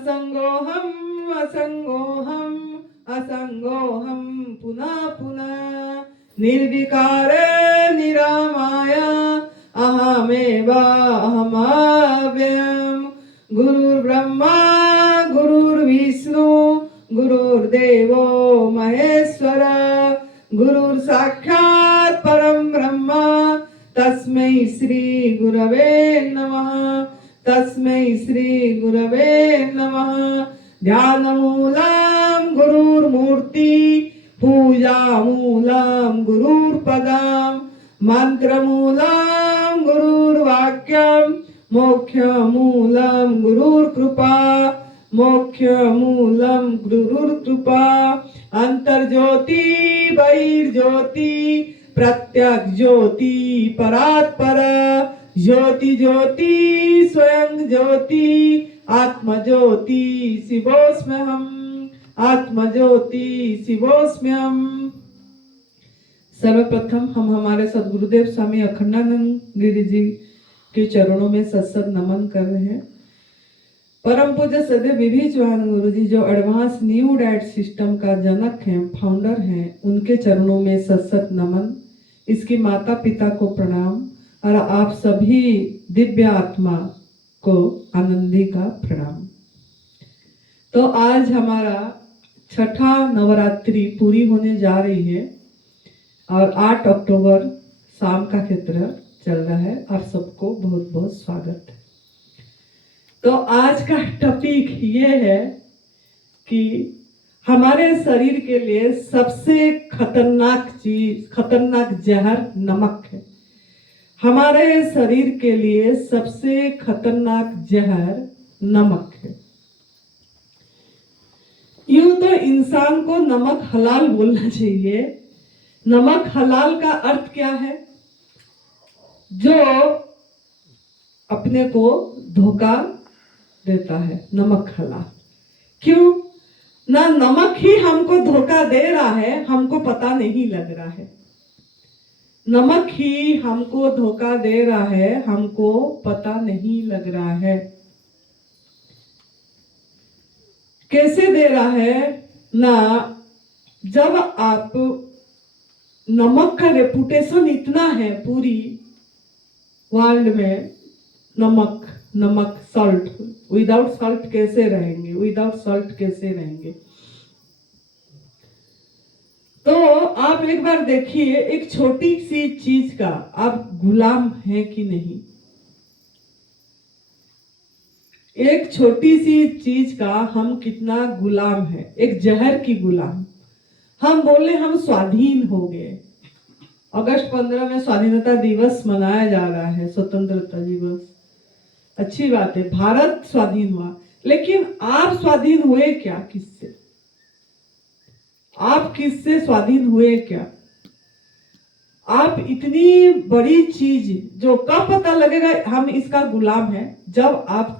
असंगोहम असंगोहम असंगोहम पुनः पुनः निर्विकारे निरामाय अहमेव अहमव्ययम् गुरुर्ब्रह्मा गुरुर्विष्णु गुरुर्देवो महेश्वर गुरुर्साक्षात् परं ब्रह्म तस्मै श्री गुरवे नमः तस्मै श्री गुरवे नमः ध्यानमूलं गुरुर्मूर्ति पूजामूलं गुरुर्पदं मंत्रमूलं गुरुर्वाक्यं मोक्षमूलं गुरुर्कृपा मोक्षमूलं गुरुर्कृपा अंतर्ज्योति बहिर्ज्योति प्रत्यक्ष ज्योति परात्पर ज्योति ज्योति स्वयं ज्योति आत्म ज्योति शिवोस्म्यहम् आत्म ज्योति शिवोस्म्यहम्। सर्वप्रथम हम हमारे सद्गुरुदेव स्वामी अखंडानंद गिरी जी के चरणों में सत्सत नमन कर रहे हैं। परम पूज्य सदैव विभि चौहान गुरु जी जो एडवांस न्यू डाइट सिस्टम का जनक हैं, फाउंडर हैं, उनके चरणों में सत्सत नमन। इसकी माता पिता को प्रणाम और आप सभी दिव्य आत्मा को आनंदी का प्रणाम। तो आज हमारा छठा नवरात्रि पूरी होने जा रही है और 8 अक्टूबर शाम का क्षेत्र चल रहा है। आप सबको बहुत बहुत स्वागत है। तो आज का टॉपिक ये है कि हमारे शरीर के लिए सबसे खतरनाक चीज, खतरनाक जहर नमक है। हमारे शरीर के लिए सबसे खतरनाक जहर नमक है। यूं तो इंसान को नमक हलाल बोलना चाहिए। नमक हलाल का अर्थ क्या है? जो अपने को धोखा देता है, नमक हलाल। क्यों ना? नमक ही हमको धोखा दे रहा है, हमको पता नहीं लग रहा है। नमक ही हमको धोखा दे रहा है, हमको पता नहीं लग रहा है। कैसे दे रहा है ना? जब आप नमक का रेपुटेशन इतना है पूरी वर्ल्ड में, नमक नमक सॉल्ट, विदाउट सॉल्ट कैसे रहेंगे, विदाउट सॉल्ट कैसे रहेंगे। तो आप एक बार देखिए, एक छोटी सी चीज का आप गुलाम हैं कि नहीं। एक छोटी सी चीज का हम कितना गुलाम है, एक जहर की गुलाम। हम बोले हम स्वाधीन हो गए। अगस्त 15 में स्वाधीनता दिवस मनाया जा रहा है, स्वतंत्रता दिवस। अच्छी बात है, भारत स्वाधीन हुआ। लेकिन आप स्वाधीन हुए क्या? किससे? आप किससे स्वाधीन हुए क्या? आप इतनी बड़ी चीज जो कब पता लगेगा हम इसका गुलाम है, जब आप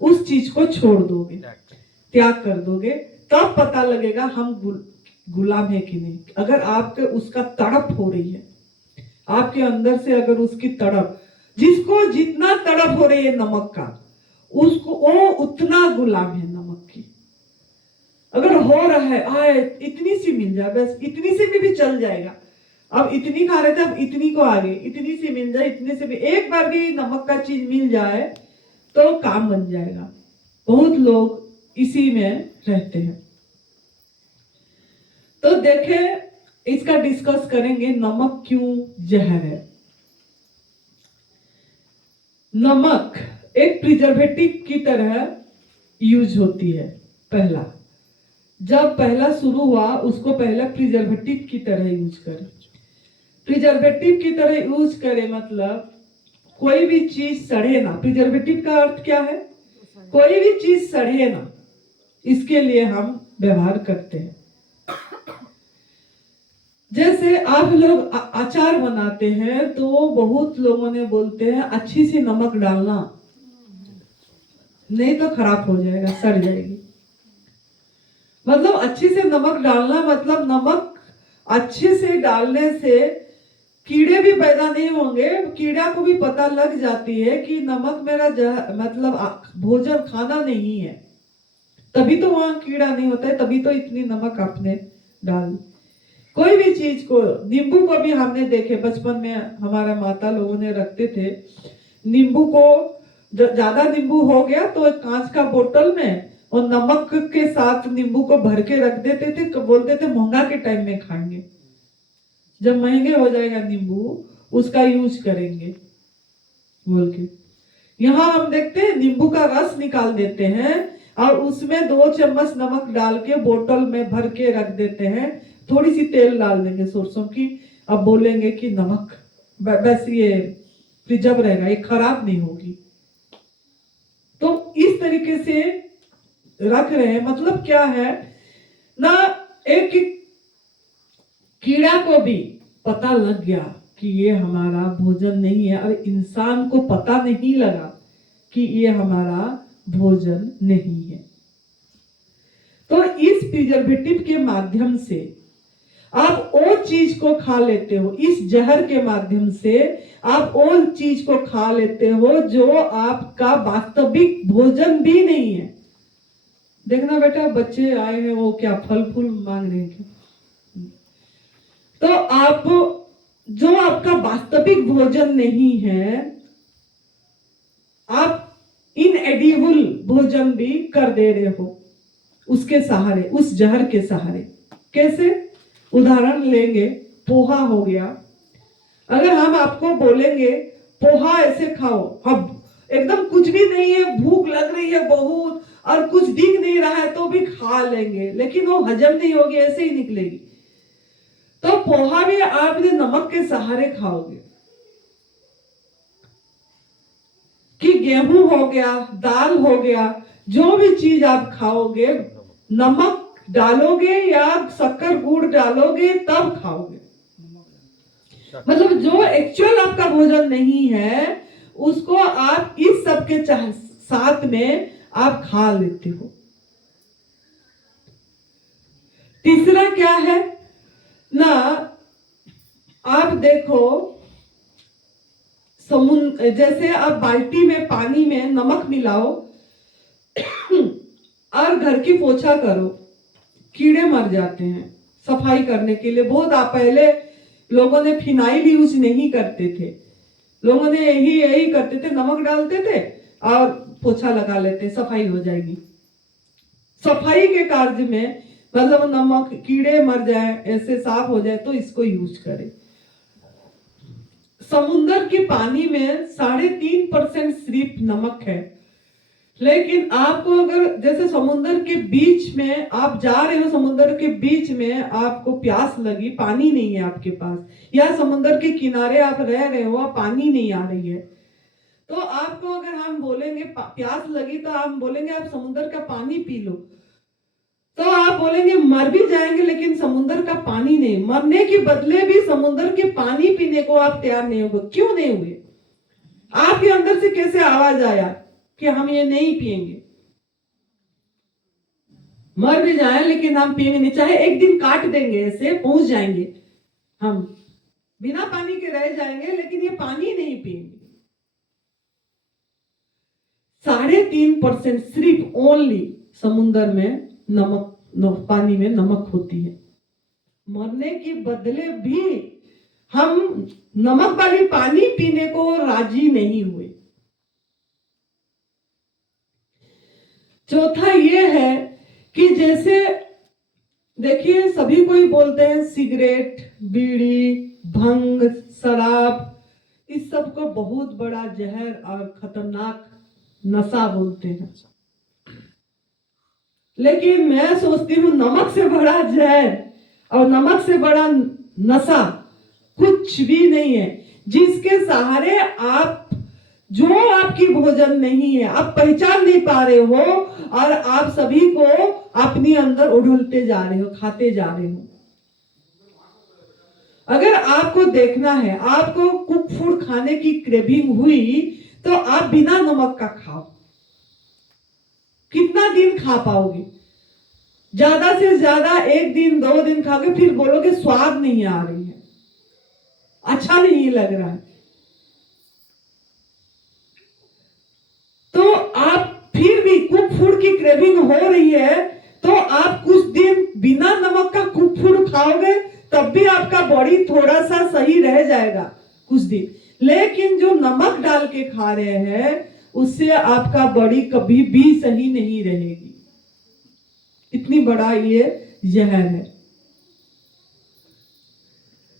उस चीज को छोड़ दोगे, त्याग कर दोगे, तब पता लगेगा हम गुलाम है कि नहीं। अगर आपके उसका तड़प हो रही है, आपके अंदर से अगर उसकी तड़प, जिसको जितना तड़प हो रही है नमक का, उसको वो उतना गुलाम है नमक की। अगर हो रहा है आए इतनी सी मिल जाए, बस इतनी सी भी चल जाएगा। अब इतनी खा रहे थे, अब इतनी को आगे इतनी सी मिल जाए, इतने से भी एक बार भी नमक का चीज मिल जाए तो काम बन जाएगा। बहुत लोग इसी में रहते हैं। तो देखें, इसका डिस्कस करेंगे, नमक क्यों जहर है। नमक एक प्रिजर्वेटिव की तरह यूज होती है। पहला जब पहला शुरू हुआ, उसको पहला प्रिजर्वेटिव की तरह यूज करें। प्रिजर्वेटिव की तरह यूज करें मतलब कोई भी चीज सड़े ना। प्रिजर्वेटिव का अर्थ क्या है? कोई भी चीज सड़े ना, इसके लिए हम व्यवहार करते हैं। जैसे आप लोग अचार बनाते हैं तो बहुत लोगों ने बोलते हैं अच्छी सी नमक डालना, नहीं तो खराब हो जाएगा, सड़ जाएगी। मतलब अच्छी से नमक डालना मतलब नमक अच्छे से डालने से कीड़े भी पैदा नहीं होंगे। कीड़ा को भी पता लग जाती है कि नमक मेरा मतलब भोजन खाना नहीं है। तभी तो वहां कीड़ा नहीं होता है, तभी तो इतनी नमक आपने डाल। कोई भी चीज को, नींबू को भी हमने देखे बचपन में, हमारा माता लोगों ने रखते थे नींबू को, ज्यादा नींबू हो गया तो कांच का बोतल में और नमक के साथ नींबू को भर के रख देते थे, बोलते थे महंगा के टाइम में खाएंगे, जब महंगे हो जाएगा नींबू उसका यूज करेंगे बोल के। यहाँ हम देखते हैं नींबू का रस निकाल देते हैं और उसमें 2 चम्मच नमक डाल के बोतल में भर के रख देते हैं, थोड़ी सी तेल डाल देंगे सरसों की, अब बोलेंगे कि नमक, बस ये प्रिजर्व रहेगा, ये खराब नहीं होगी। तो इस तरीके से रख रहे हैं। मतलब क्या है ना, एक कीड़ा को भी पता लग गया कि ये हमारा भोजन नहीं है, और इंसान को पता नहीं लगा कि ये हमारा भोजन नहीं है। तो इस प्रिजर्वेटिव के माध्यम से आप वो चीज को खा लेते हो, इस जहर के माध्यम से आप वो चीज को खा लेते हो जो आपका वास्तविक भोजन भी नहीं है। देखना बेटा, बच्चे आए हैं वो क्या फल फूल मांग रहे हैं, तो आप जो आपका वास्तविक भोजन नहीं है, आप इनएडिबल भोजन भी कर दे रहे हो उसके सहारे, उस जहर के सहारे। कैसे? उदाहरण लेंगे, पोहा हो गया। अगर हम आपको बोलेंगे पोहा ऐसे खाओ, अब एकदम कुछ भी नहीं है, भूख लग रही है बहुत और कुछ दिख नहीं रहा है तो भी खा लेंगे, लेकिन वो हजम नहीं होगी, ऐसे ही निकलेगी। तो पोहा भी आपने नमक के सहारे खाओगे। कि गेहूं हो गया, दाल हो गया, जो भी चीज आप खाओगे नमक डालोगे या शक्कर गुड़ डालोगे तब खाओगे। मतलब जो एक्चुअल आपका भोजन नहीं है उसको आप इस सब के साथ में आप खा लेते हो। तीसरा क्या है ना, आप देखो समुद्र, जैसे आप बाल्टी में पानी में नमक मिलाओ और घर की पोछा करो, कीड़े मर जाते हैं। सफाई करने के लिए बहुत पहले लोगों ने फिनाइल यूज नहीं करते थे, लोगों ने यही करते थे, नमक डालते थे और पोछा लगा लेते, सफाई हो जाएगी। सफाई के कार्य में मतलब नमक, कीड़े मर जाए, ऐसे साफ हो जाए तो इसको यूज करें। समुद्र के पानी में 3.5% सिर्फ नमक है, लेकिन आपको अगर जैसे समुद्र के बीच में आप जा रहे हो, समुद्र के बीच में आपको प्यास लगी, पानी नहीं है आपके पास, या समुद्र के किनारे आप रह रहे हो, पानी नहीं आ रही है, तो आपको अगर हम बोलेंगे प्यास लगी तो हम बोलेंगे आप समुद्र का पानी पी लो, तो आप बोलेंगे मर भी जाएंगे लेकिन समुद्र का पानी नहीं। मरने के बदले भी समुद्र के पानी पीने को आप तैयार नहीं होगे। क्यों नहीं हुए? आपके अंदर से कैसे आवाज आया कि हम ये नहीं पिएंगे? मर भी जाए लेकिन हम पिएंगे नहीं, चाहे एक दिन काट देंगे, ऐसे पहुंच जाएंगे, हम बिना पानी के रह जाएंगे लेकिन ये पानी नहीं पिएंगे। 3.5% सिर्फ ओनली समुद्र में नमक, पानी में नमक होती है। मरने के बदले भी हम नमक वाली पानी पीने को राजी नहीं हुए। चौथा ये है कि जैसे देखिए सभी कोई बोलते हैं सिगरेट, बीड़ी, भंग, शराब, इस सब को बहुत बड़ा जहर और खतरनाक नशा बोलते हैं, लेकिन मैं सोचती हूँ नमक से बड़ा जहर और नमक से बड़ा नशा कुछ भी नहीं है, जिसके सहारे आप जो आपकी भोजन नहीं है, आप पहचान नहीं पा रहे हो और आप सभी को अपने अंदर उड़लते जा रहे हो, खाते जा रहे हो। अगर आपको देखना है, आपको कुक फूड खाने की क्रेविंग हुई तो आप बिना नमक का खाओ। कितना दिन खा पाओगे? ज्यादा से ज्यादा 1 दिन 2 दिन खाओगे, फिर बोलोगे स्वाद नहीं आ रही है, अच्छा नहीं लग रहा है। तो आप फिर भी कुक फूड की क्रेविंग हो रही है बॉडी कभी भी सही नहीं रहेगी। इतनी बड़ा ये जहर है।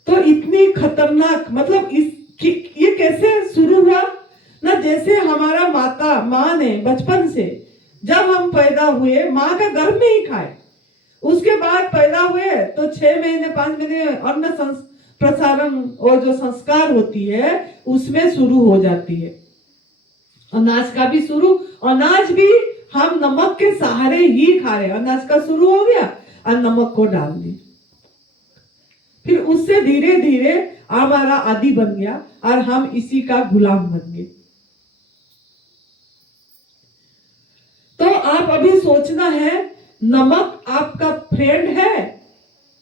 तो इतनी खतरनाक, मतलब ये कैसे शुरू हुआ ना, जैसे हमारा माँ ने बचपन से, जब हम पैदा हुए माँ का गर्भ में ही खाए, उसके बाद पैदा हुए तो 6 महीने 5 महीने अन्न प्रसारण और जो संस्कार होती है उसमें शुरू हो जाती है। अनाज का भी शुरू, अनाज भी हम नमक के सहारे ही खा रहे। अनाज का शुरू हो गया और नमक को डाल दिया, फिर उससे धीरे धीरे हमारा आदि बन गया और हम इसी का गुलाम बन गए। तो आप अभी सोचना है, नमक आपका फ्रेंड है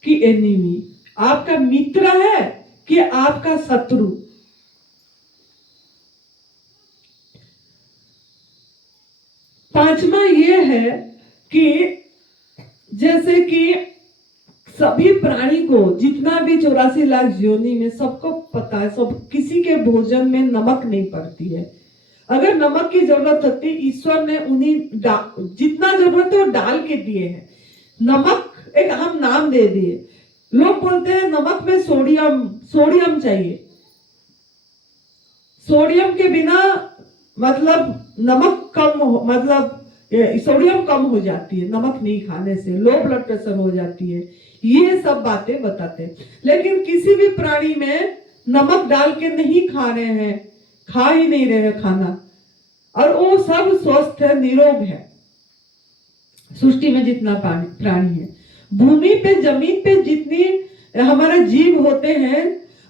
कि एनिमी, आपका मित्र है कि आपका शत्रु। पांचवा ये है कि जैसे कि सभी प्राणी को, जितना भी 84 लाख योनि में, सबको पता है, सब किसी के भोजन में नमक नहीं पड़ती है। अगर नमक की जरूरत होती, ईश्वर ने उन्हीं जितना जरूरत है वो डाल के दिए हैं। नमक एक हम नाम दे दिए। लोग बोलते हैं नमक में सोडियम चाहिए। सोडियम के बिना मतलब नमक कम हो, मतलब सोडियम कम हो जाती है नमक नहीं खाने से, लो ब्लड प्रेशर हो जाती है, ये सब बातें बताते हैं। लेकिन किसी भी प्राणी में नमक डाल के नहीं खा रहे हैं, खा ही नहीं रहे खाना, और वो सब स्वस्थ है, निरोग है। सृष्टि में जितना प्राणी है, भूमि पे, जमीन पे जितनी हमारे जीव होते हैं,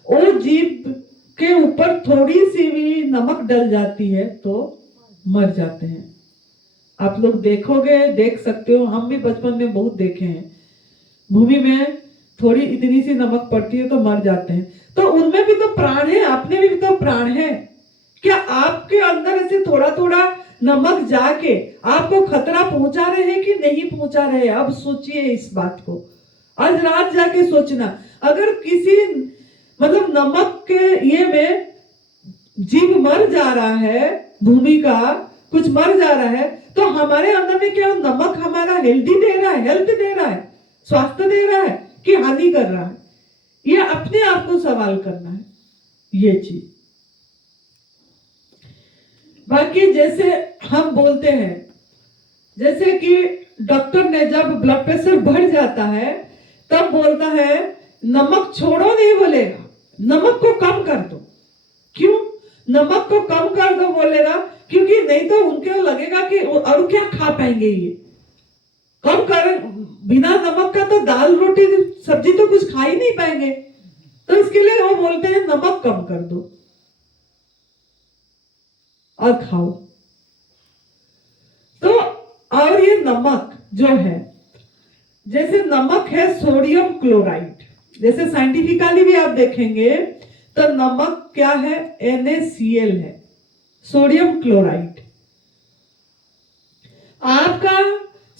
वो जीव के ऊपर थोड़ी सी भी नमक डल जाती है तो मर जाते हैं। आप लोग देखोगे, देख सकते हो, हम भी बचपन में बहुत देखे हैं, भूमि में थोड़ी इतनी सी नमक पड़ती है तो मर जाते हैं। तो उनमें भी तो प्राण है, अपने भी तो प्राण है। क्या आपके अंदर ऐसे थोड़ा थोड़ा नमक जाके आपको खतरा पहुंचा रहे हैं कि नहीं पहुंचा रहे? अब सोचिए इस बात को, आज रात जाके सोचना। अगर किसी मतलब नमक के ये में जीव मर जा रहा है, भूमि का कुछ मर जा रहा है, तो हमारे अंदर में क्या नमक हमारा हेल्दी दे रहा है, हेल्थ दे रहा है, स्वास्थ्य दे रहा है कि हानि कर रहा है? ये अपने आप को सवाल करना है ये चीज। बाकी जैसे हम बोलते हैं, जैसे कि डॉक्टर ने जब ब्लड प्रेशर बढ़ जाता है तब बोलता है नमक छोड़ो, नहीं बोलेगा नमक को कम कर दो। क्यों नमक को कम कर दो बोलेगा? क्योंकि नहीं तो उनको लगेगा कि और क्या खा पाएंगे ये, कम कर, बिना नमक का तो दाल रोटी सब्जी तो कुछ खा ही नहीं पाएंगे, तो इसके लिए वो बोलते हैं नमक कम कर दो और खाओ। तो और ये नमक जो है, जैसे नमक है सोडियम क्लोराइड, जैसे साइंटिफिकली भी आप देखेंगे तो नमक क्या है? NaCl है, सोडियम क्लोराइड। आपका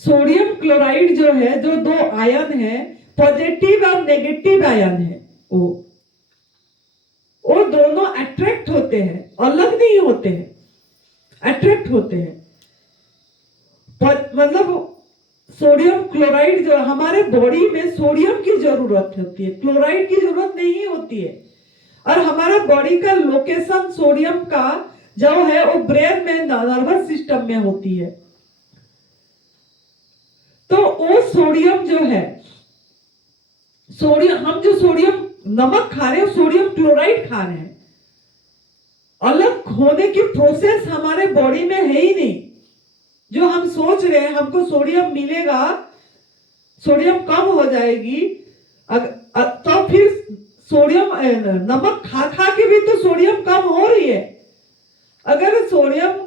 सोडियम क्लोराइड जो है, जो 2 आयन है, पॉजिटिव और नेगेटिव आयन है, वो दोनों अट्रैक्ट होते हैं, अलग नहीं होते हैं, अट्रैक्ट होते हैं। मतलब सोडियम क्लोराइड जो हमारे बॉडी में सोडियम की जरूरत होती है, क्लोराइड की जरूरत नहीं होती है। और हमारा बॉडी का लोकेशन सोडियम का जो है वो ब्रेन में, नर्वस सिस्टम में होती है। तो वो सोडियम जो है, सोडियम, हम जो सोडियम नमक खा रहे हैं सोडियम क्लोराइड खा रहे हैं, अलग होने की प्रोसेस हमारे बॉडी में है ही नहीं। जो हम सोच रहे हैं हमको सोडियम मिलेगा, सोडियम कम हो जाएगी, तो फिर सोडियम नमक खा खा के भी तो सोडियम कम हो रही है। अगर सोडियम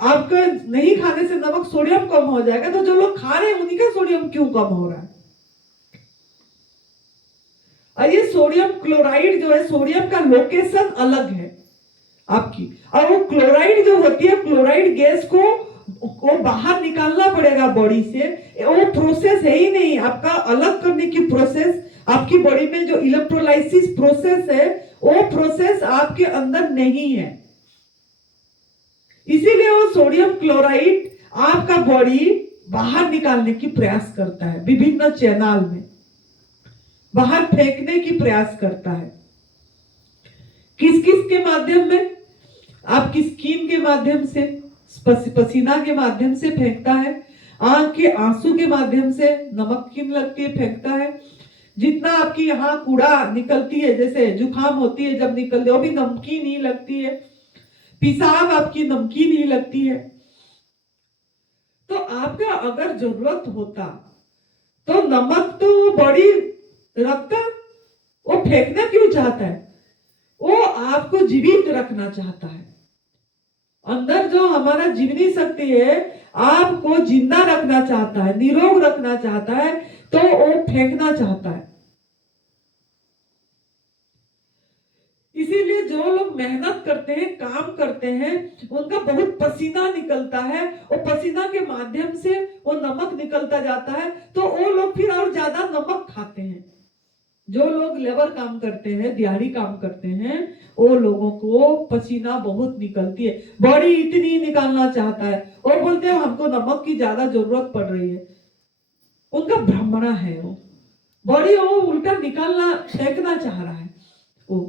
आपका नहीं खाने से नमक सोडियम कम हो जाएगा, तो जो लोग खा रहे हैं उन्हीं का सोडियम क्यों कम हो रहा है? और ये सोडियम क्लोराइड जो है, सोडियम का लोकेशन अलग है आपकी, और वो क्लोराइड जो होती है, क्लोराइड गैस को बाहर निकालना पड़ेगा बॉडी से, वो प्रोसेस है ही नहीं। आपका अलग करने की प्रोसेस, आपकी बॉडी में जो इलेक्ट्रोलाइसिस प्रोसेस है, वो प्रोसेस आपके अंदर नहीं है। इसीलिए वो सोडियम क्लोराइड आपका बॉडी बाहर निकालने की प्रयास करता है, विभिन्न चैनल में बाहर फेंकने की प्रयास करता है। किस किस के माध्यम में? आपकी स्किन के माध्यम से, पसीना के माध्यम से फेंकता है, आंख के आंसू के माध्यम से नमकीन लगती है फेंकता है, जितना आपकी यहाँ कूड़ा निकलती है, जैसे जुकाम होती है जब निकलती है वो भी नमकीन ही लगती है, पेशाब आपकी नमकीन ही लगती है। तो आपका अगर जरूरत होता तो नमक तो वो बॉडी रखता, वो फेंकना क्यों चाहता है? वो आपको जीवित रखना चाहता है। अंदर जो हमारा जीवनी शक्ति है आपको जिंदा रखना चाहता है, निरोग रखना चाहता है, तो वो फेंकना चाहता है। इसीलिए जो लोग मेहनत करते हैं, काम करते हैं, उनका बहुत पसीना निकलता है, और पसीना के माध्यम से वो नमक निकलता जाता है, तो वो लोग फिर और ज्यादा नमक खाते हैं। जो लोग लेबर काम करते हैं, दिहाड़ी काम करते हैं, वो लोगों को पसीना बहुत निकलती है, बॉडी इतनी निकालना चाहता है, और बोलते हैं हमको नमक की ज्यादा जरूरत पड़ रही है। उनका भ्रमणा है, वो बॉडी वो उल्टा निकालना, फेंकना चाह रहा है वो।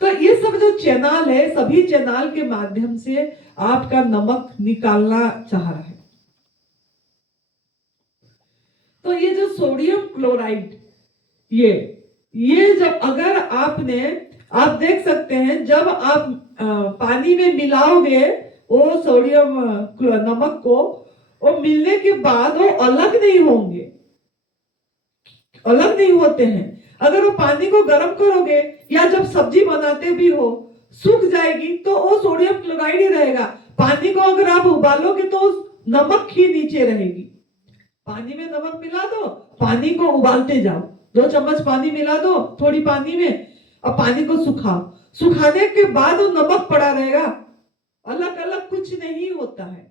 तो ये सब जो चैनल है, सभी चैनल के माध्यम से आपका नमक निकालना चाह रहा है। तो ये जो सोडियम क्लोराइड, ये जब अगर आप देख सकते हैं, जब आप पानी में मिलाओगे वो सोडियम नमक को, वो मिलने के बाद वो अलग नहीं होंगे, अलग नहीं होते हैं। अगर वो पानी को गर्म करोगे या जब सब्जी बनाते भी हो, सूख जाएगी तो वो सोडियम क्लोराइड ही रहेगा। पानी को अगर आप उबालोगे तो नमक ही नीचे रहेगी। पानी में नमक मिला दो, पानी को उबालते जाओ, 2 चम्मच पानी मिला दो थोड़ी पानी में, और पानी को सुखाओ, सुखाने के बाद वो नमक पड़ा रहेगा, अलग अलग कुछ नहीं होता है।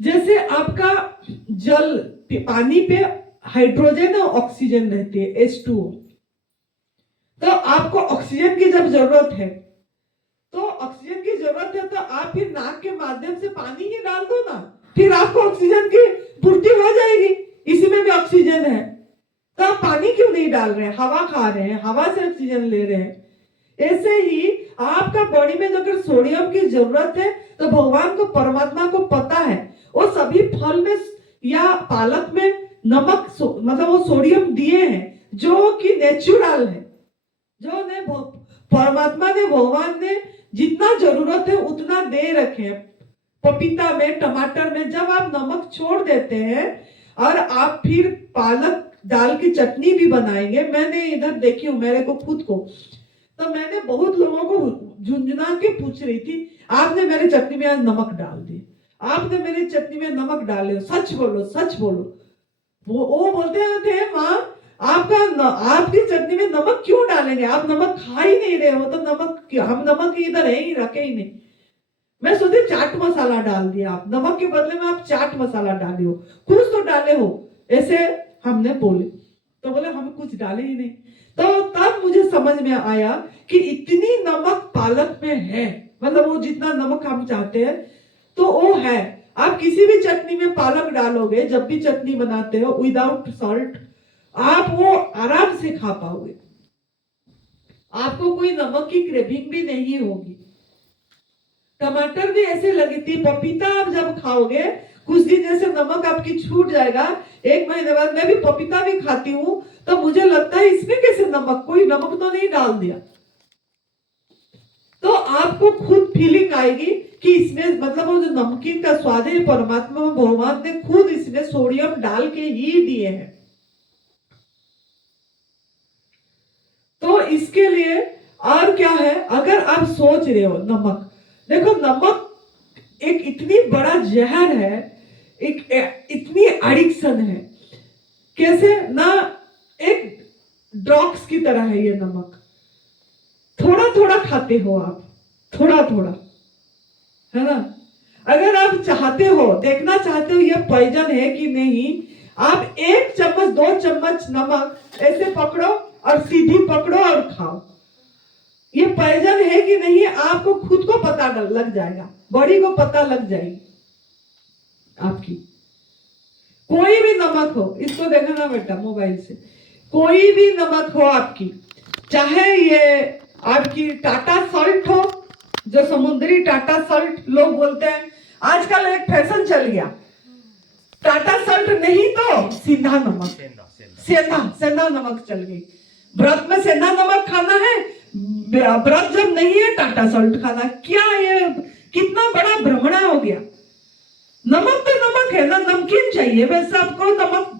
जैसे आपका जल, पानी पे हाइड्रोजन और ऑक्सीजन रहती है, H2O। तो आपको ऑक्सीजन की जब जरूरत है, तो ऑक्सीजन की जरूरत है तो आप फिर नाक के माध्यम से पानी ही डाल दो ना, फिर आपको ऑक्सीजन की पूर्ति हो जाएगी, इसी में भी ऑक्सीजन है। तो आप पानी क्यों नहीं डाल रहे हैं? हवा खा रहे हैं, हवा से ऑक्सीजन ले रहे हैं। ऐसे ही आपका बॉडी में अगर सोडियम की जरूरत है, तो भगवान को, परमात्मा को पता है, वो सभी फल में या पालक में नमक मतलब वो सोडियम दिए हैं, जो कि नेचुरल है, जो ने परमात्मा ने, भगवान ने जितना जरूरत है उतना दे रखे हैं। पपीता में, टमाटर में जब आप नमक छोड़ देते हैं और आप फिर पालक डाल की चटनी भी बनाएंगे, मैंने इधर देखी हूँ मेरे को खुद को, तो मैंने बहुत लोगों को झुंझुना के पूछ रही थी, आपने मेरे चटनी में आज नमक डाल दिए, आपने मेरी चटनी में नमक डाले, सच बोलो, सच बोलो। वो बोलते थे, माँ आपकी चटनी में नमक क्यों डालेंगे, आप नमक खा ही नहीं रहे हो, तो नमक, हम नमक इधर है ही, रखे ही नहीं। मैं सोची चाट मसाला डाल दिया, आप नमक के बदले में आप चाट मसाला डाले हो, कुछ तो डाले हो, ऐसे हमने बोले। तो बोले हम कुछ डाले ही नहीं। तो तब मुझे समझ में आया कि इतनी नमक पालक में है, मतलब वो जितना नमक हम चाहते हैं तो वो है। आप किसी भी चटनी में पालक डालोगे, जब भी चटनी बनाते हो विदाउट सॉल्ट, आप वो आराम से खा पाओगे, आपको कोई नमक की क्रेविंग भी नहीं होगी। टमाटर भी ऐसे लगी थी, पपीता आप जब खाओगे कुछ दिन जैसे नमक आपकी छूट जाएगा, 1 महीने बाद मैं भी पपीता भी खाती हूँ, तो मुझे लगता है इसमें कैसे नमक, कोई नमक तो नहीं डाल दिया। तो आपको खुद फीलिंग आएगी कि इसमें, मतलब वो जो नमकीन का स्वाद है, परमात्मा भगवान ने खुद इसमें सोडियम डाल के ही दिए हैं। तो इसके लिए और क्या है, अगर आप सोच रहे हो नमक, देखो नमक एक इतनी बड़ा जहर है, एक इतनी एडिक्शन है, कैसे ना, एक ड्रग्स की तरह है ये नमक। थोड़ा थोड़ा खाते हो आप, थोड़ा थोड़ा, है ना। अगर आप चाहते हो, देखना चाहते हो ये पॉइजन है कि नहीं, आप 1 चम्मच 2 चम्मच नमक ऐसे पकड़ो और सीधी पकड़ो और खाओ। ये पॉइजन है कि नहीं आपको खुद को पता लग जाएगा, बॉडी को पता लग जाएगी आपकी। कोई भी नमक हो, इसको देखना बेटा मोबाइल से, कोई भी नमक हो आपकी, चाहे ये आपकी टाटा सॉल्ट हो, जो समुद्री टाटा सॉल्ट लोग बोलते हैं, आजकल एक फैशन चल गया, टाटा सॉल्ट नहीं तो सेंधा नमक, सेंधा नमक चल गई। व्रत में सेंधा नमक खाना है, व्रत जब नहीं है टाटा सॉल्ट खाना, क्या ये कितना बड़ा भ्रमणा हो गया। नमक तो नमक है ना, नमकीन चाहिए वैसे आपको नमक,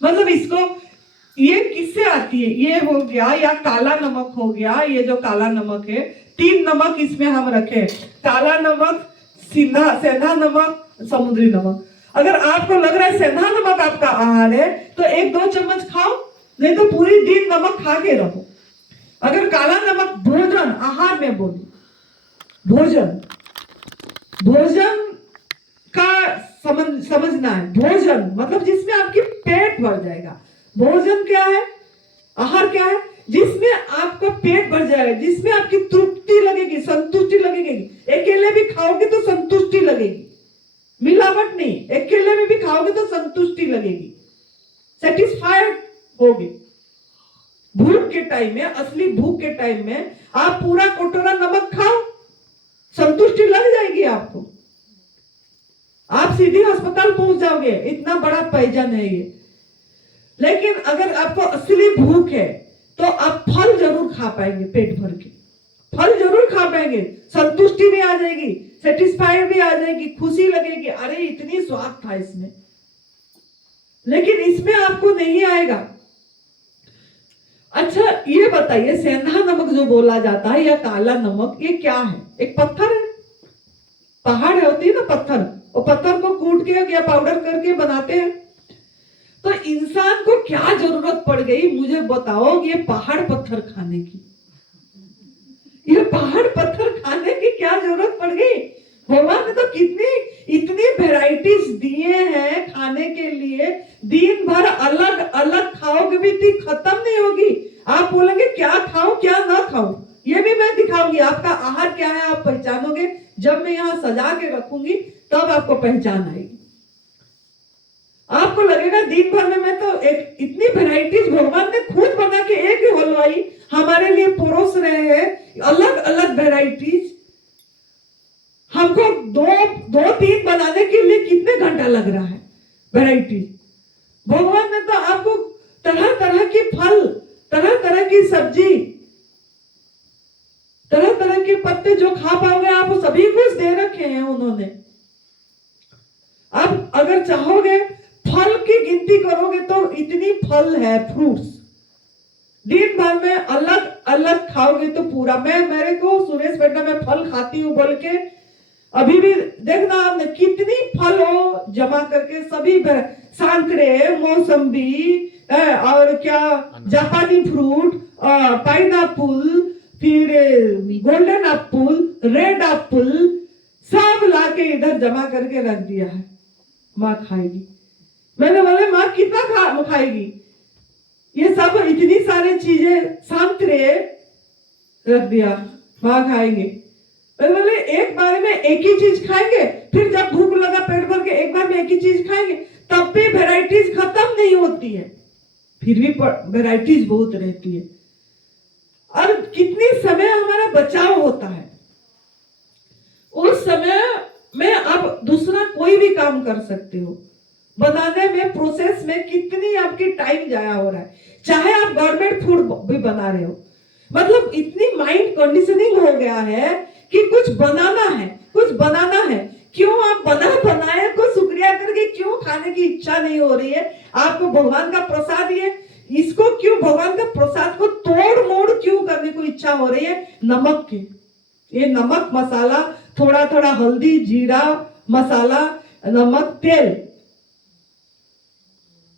मतलब इसको ये किससे आती है, ये हो गया या काला नमक हो गया, ये जो काला नमक है, 3 नमक इसमें हम रखे, काला नमक, सेंधा नमक, समुद्री नमक। अगर आपको लग रहा है सेंधा नमक आपका आहार है तो 1-2 चम्मच खाओ, नहीं तो पूरी दिन नमक खा के रहो। अगर काला नमक भोजन, आहार में बोली, भोजन का समझना है। भोजन मतलब जिसमें आपकी पेट भर जाएगा। भोजन क्या है, आहार क्या है, जिसमें आपका पेट भर जाएगा, जिसमें आपकी तृप्ति लगेगी, संतुष्टि लगेगी। अकेले भी खाओगे तो संतुष्टि लगेगी, मिलावट नहीं, अकेले में भी खाओगे तो संतुष्टि लगेगी, सेटिस्फाइड होगे। भूख के टाइम में, असली भूख के टाइम में आप पूरा कटोरा नमक खाओ, संतुष्टि लग जाएगी आपको, आप सीधे अस्पताल पहुंच जाओगे, इतना बड़ा पॉइजन है ये। लेकिन अगर आपको असली भूख है तो आप फल जरूर खा पाएंगे, पेट भर के फल जरूर खा पाएंगे, संतुष्टि भी आ जाएगी, सेटिस्फाइड भी आ जाएगी, खुशी लगेगी, अरे इतनी स्वाद था इसमें। लेकिन इसमें आपको नहीं आएगा। अच्छा ये बताइए, सेंधा नमक जो बोला जाता है या काला नमक, ये क्या है? एक पत्थर है, पहाड़ होती है ना पत्थर, वो पत्थर को कूट के या पाउडर करके बनाते हैं। तो इंसान को क्या जरूरत पड़ गई, मुझे बताओ, ये पहाड़ पत्थर खाने की, ये पहाड़ पत्थर खाने की क्या जरूरत पड़ गई? भगवान ने तो इतनी वेराइटीज दिए हैं खाने के लिए, दिन भर अलग अलग खाओगे भी तो खत्म नहीं होगी। आप बोलेंगे क्या खाऊं क्या ना खाऊं, ये भी मैं दिखाऊंगी। आपका आहार क्या है आप पहचानोगे, जब मैं यहाँ सजा के रखूंगी तब आपको पहचान आएगी। आपको लगेगा दिन भर में मैं तो एक इतनी वैरायटीज भगवान ने खुद बना के, एक ही हलवाई हमारे लिए परोस रहे हैं अलग अलग वैरायटीज। हमको 2-3 बनाने के लिए कितने घंटा लग रहा है वैरायटीज। भगवान ने तो आपको तरह तरह के फल, तरह तरह की सब्जी, तरह तरह के पत्ते जो खा पाओगे आप सभी कुछ दे रखे हैं उन्होंने। अब अगर चाहोगे फल की गिनती करोगे तो इतनी फल है, फ्रूट्स दिन भर में अलग अलग खाओगे तो पूरा। मेरे को सुरेश बेटा मैं फल खाती हूँ बोल के, अभी भी देखना आपने कितनी फल हो जमा करके, सभी संतरे, मौसम्बी और क्या जापानी फ्रूट, पाइनएप्पल, फिर गोल्डन एप्पल, रेड एप्पल, सब लाके इधर जमा करके रख दिया है, माँ खाएगी। मैंने बोले माँ कितना खाएगी, ये सब इतनी सारी चीजें, संतरे रख दिया, माँ खाएंगे। मैंने बोले एक बार में एक ही चीज खाएंगे, फिर जब भूख लगा पेट भर के एक बार में एक ही चीज खाएंगे, तब भी वैरायटीज खत्म नहीं होती है, फिर भी वैरायटीज बहुत रहती है। और कितनी समय हमारा बचाव होता है, उस समय में आप दूसरा कोई भी काम कर सकते हो। बनाने में, प्रोसेस में कितनी आपकी टाइम जाया हो रहा है, चाहे आप गवर्नमेंट फूड भी बना रहे हो। मतलब इतनी माइंड कंडीशनिंग हो गया है कि कुछ बनाना है, कुछ बनाना है। क्यों आप बनाए को शुक्रिया करके क्यों खाने की इच्छा नहीं हो रही है? आपको भगवान का प्रसाद, ये इसको क्यों भगवान का प्रसाद को तोड़ मोड़ क्यों करने को इच्छा हो रही है? नमक के, ये नमक मसाला, थोड़ा थोड़ा हल्दी, जीरा मसाला, नमक, तेल,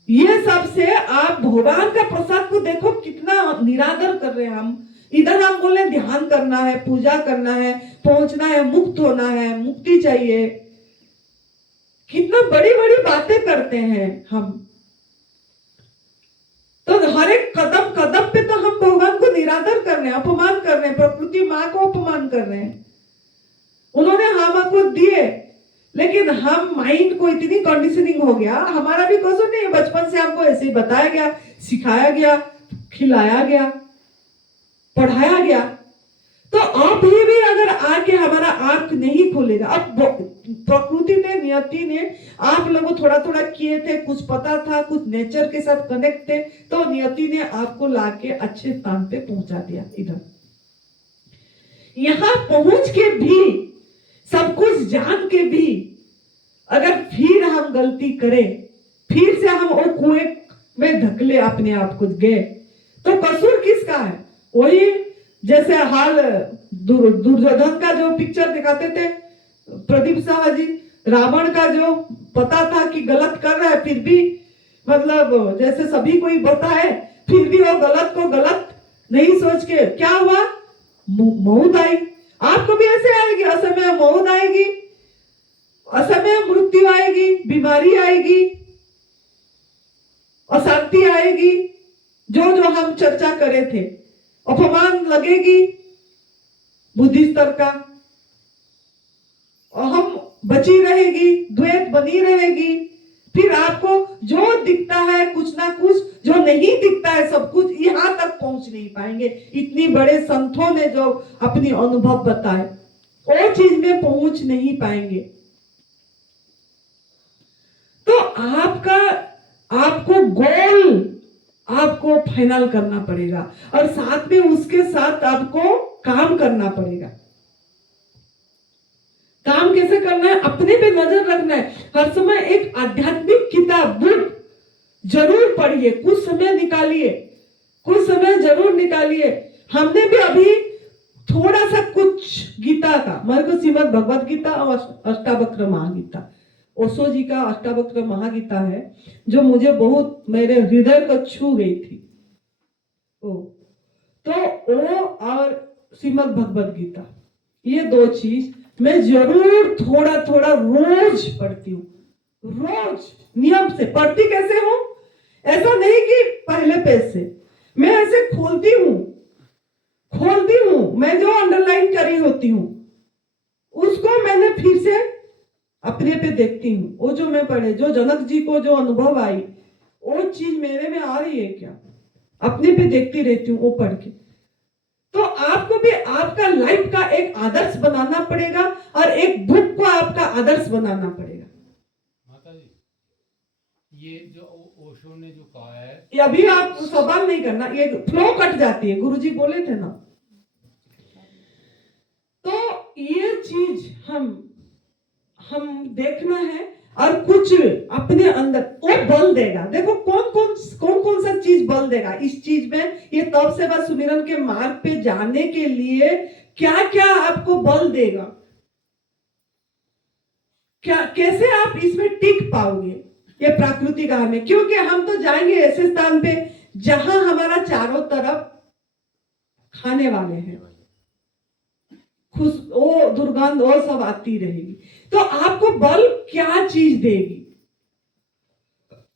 ये सब से आप भगवान का प्रसाद को देखो कितना निरादर कर रहे हैं हम। इधर हम बोले ध्यान करना है, पूजा करना है, पहुंचना है, मुक्त होना है, मुक्ति चाहिए, कितना बड़ी बड़ी बातें करते हैं हम। तो हर एक कदम कदम पे तो हम भगवान को निरादर कर रहे हैं, अपमान कर रहे हैं, प्रकृति माँ को अपमान कर रहे हैं। उन्होंने हमको दिए, लेकिन हम माइंड को इतनी कंडीशनिंग हो गया, हमारा भी कसूर नहीं है, बचपन से हमको ऐसे ही बताया गया, सिखाया गया, खिलाया गया, पढ़ाया गया। तो अब भी अगर आके हमारा आंख नहीं खुलेगा, अब प्रकृति ने, नियति ने आप लोगों थोड़ा थोड़ा किए थे, कुछ पता था, कुछ नेचर के साथ कनेक्ट थे, तो नियति ने आपको लाके अच्छे स्थान पे पहुंचा दिया। इधर यहां पहुंच के भी, सब कुछ जान के भी, अगर फिर हम गलती करें, फिर से हम वो कुएं में धकेले अपने आप को गए, तो कसूर किसका है? वही जैसे हाल दुर्योधन का जो पिक्चर दिखाते थे प्रदीप शाह जी, रावण का जो पता था कि गलत कर रहा है, फिर भी मतलब जैसे सभी कोई बताए, फिर भी वो गलत को गलत नहीं सोच के क्या हुआ, मौत आई। आपको भी ऐसे आएगी, असमय मौत आएगी, असमय मृत्यु आएगी, बीमारी आएगी, अशांति आएगी, जो जो हम चर्चा करे थे, अपमान लगेगी बुद्धि स्तर का, और हम बची रहेगी, द्वैत बनी रहेगी। फिर आपको जो दिखता है कुछ ना कुछ, जो नहीं दिखता है सब कुछ, यहां तक पहुंच नहीं पाएंगे। इतनी बड़े संतों ने जो अपनी अनुभव बताए, वो चीज में पहुंच नहीं पाएंगे। तो आपको गोल आपको फाइनल करना पड़ेगा, और साथ में उसके साथ आपको काम करना पड़ेगा। काम कैसे करना है? अपने पे नजर रखना है। हर समय एक आध्यात्मिक किताब, बुक जरूर पढ़िए, कुछ समय निकालिए, कुछ समय जरूर निकालिए। हमने भी अभी थोड़ा सा कुछ गीता का, मेरे को श्रीमद् भगवद गीता और अष्टावक्र महागीता, ओशो जी का अष्टावक्र महागीता है, जो मुझे बहुत मेरे हृदय को छू गई थी। तो वो और श्रीमद् भगवद गीता, ये दो चीज मैं जरूर थोड़ा थोड़ा रोज पढ़ती हूँ, रोज नियम से पढ़ती। कैसे हूँ? ऐसा नहीं कि पहले पेज से, मैं ऐसे खोलती हूँ, मैं जो अंडरलाइन करी होती हूँ उसको मैंने फिर से अपने पे देखती हूँ। वो जो मैं पढ़े, जो जनक जी को जो अनुभव आई, वो चीज मेरे में आ रही है क्या, अपने पे देखती रहती हूँ वो पढ़ के। तो आपको भी आपका लाइफ का एक आदर्श बनाना पड़ेगा, और एक बुक को आपका आदर्श बनाना पड़ेगा। माता जी, ये जो ओशो ने जो कहा है, ये अभी आप सवाल नहीं करना, ये फ्लो कट जाती है, गुरुजी बोले थे ना। तो ये चीज हम देखना है, और कुछ अपने अंदर वो बल देगा। देखो कौन कौन सा चीज बल देगा इस चीज में, ये तब से बस सुमिरन के मार्ग पे जाने के लिए क्या क्या आपको बल देगा, क्या कैसे आप इसमें टिक पाओगे, ये प्राकृतिक आहार में। क्योंकि हम तो जाएंगे ऐसे स्थान पे जहां हमारा चारों तरफ खाने वाले हैं, वो दुर्गंध वो सब आती रहेगी। तो आपको बल क्या चीज देगी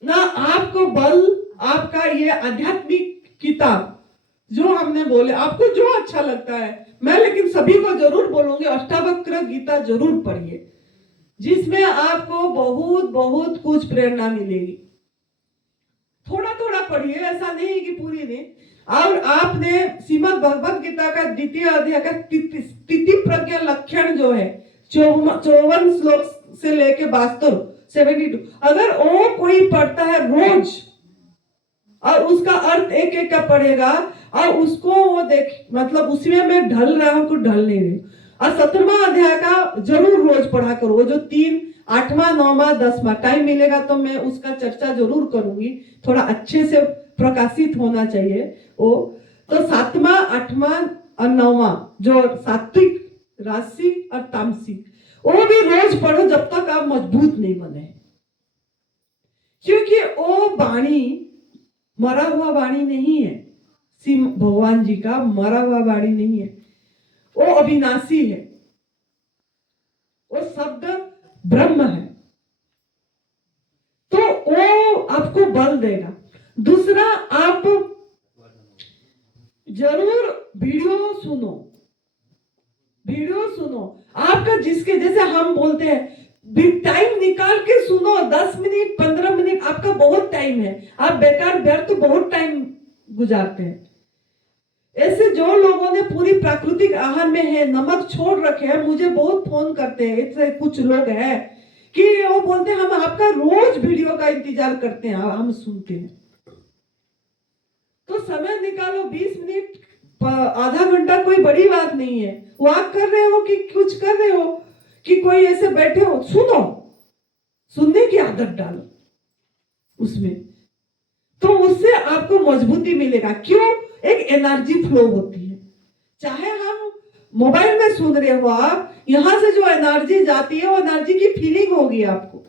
ना? आपको बल आपका ये आध्यात्मिक किताब जो हमने बोले, आपको जो अच्छा लगता है, मैं लेकिन सभी को जरूर बोलूंगी अष्टावक्र गीता जरूर पढ़िए, जिसमें आपको बहुत बहुत कुछ प्रेरणा मिलेगी। थोड़ा थोड़ा पढ़िए, ऐसा नहीं कि पूरी नहीं। और आपने श्रीमद् भगवद गीता का द्वितीय अध्याय का स्थिति प्रज्ञा लक्षण जो है 54 श्लोक से लेके 72 72, अगर वो कोई पढ़ता है रोज, और उसका अर्थ एक एक का पढ़ेगा, और उसको वो देख, मतलब उसमें मैं ढल रहा हूं, कुछ ढल नहीं रही। और 17वां अध्याय का जरूर रोज पढ़ा करो, वो जो 3, 8वां, 9वां, 10वां टाइम मिलेगा तो मैं उसका चर्चा जरूर करूंगी, थोड़ा अच्छे से प्रकाशित होना चाहिए वो। तो 7वां, 8वां और 9वां जो सात्विक, राजसिक और तामसिक, वो भी रोज पढ़ो जब तक आप मजबूत नहीं बने। क्योंकि वो वाणी मरा हुआ वाणी नहीं है, श्री भगवान जी का मरा हुआ वाणी नहीं है, वो अविनाशी है, वो शब्द ब्रह्म है। तो वो आपको बल देगा। दूसरा, आप जरूर वीडियो सुनो, वीडियो सुनो। आपका जिसके जैसे हम बोलते हैं टाइम निकाल के सुनो, 10 मिनट 15 मिनट आपका बहुत टाइम है। आप बेकार व्यर्थ तो बहुत टाइम गुजारते हैं। ऐसे जो लोगों ने पूरी प्राकृतिक आहार में है, नमक छोड़ रखे हैं, मुझे बहुत फोन करते हैं, ऐसे कुछ लोग हैं कि वो बोलते हैं हम आपका रोज वीडियो का इंतजार करते हैं, हम सुनते हैं। तो समय निकालो, 20 मिनट आधा घंटा कोई बड़ी बात नहीं है। वॉक कर रहे हो कि कुछ कर रहे हो कि कोई ऐसे बैठे हो, सुनो, सुनने की आदत डालो उसमें, तो उससे आपको मजबूती मिलेगा। क्यों? एक एनर्जी फ्लो होती है। चाहे हम मोबाइल में सुन रहे हो, आप यहां से जो एनर्जी जाती है वो एनर्जी की फीलिंग होगी आपको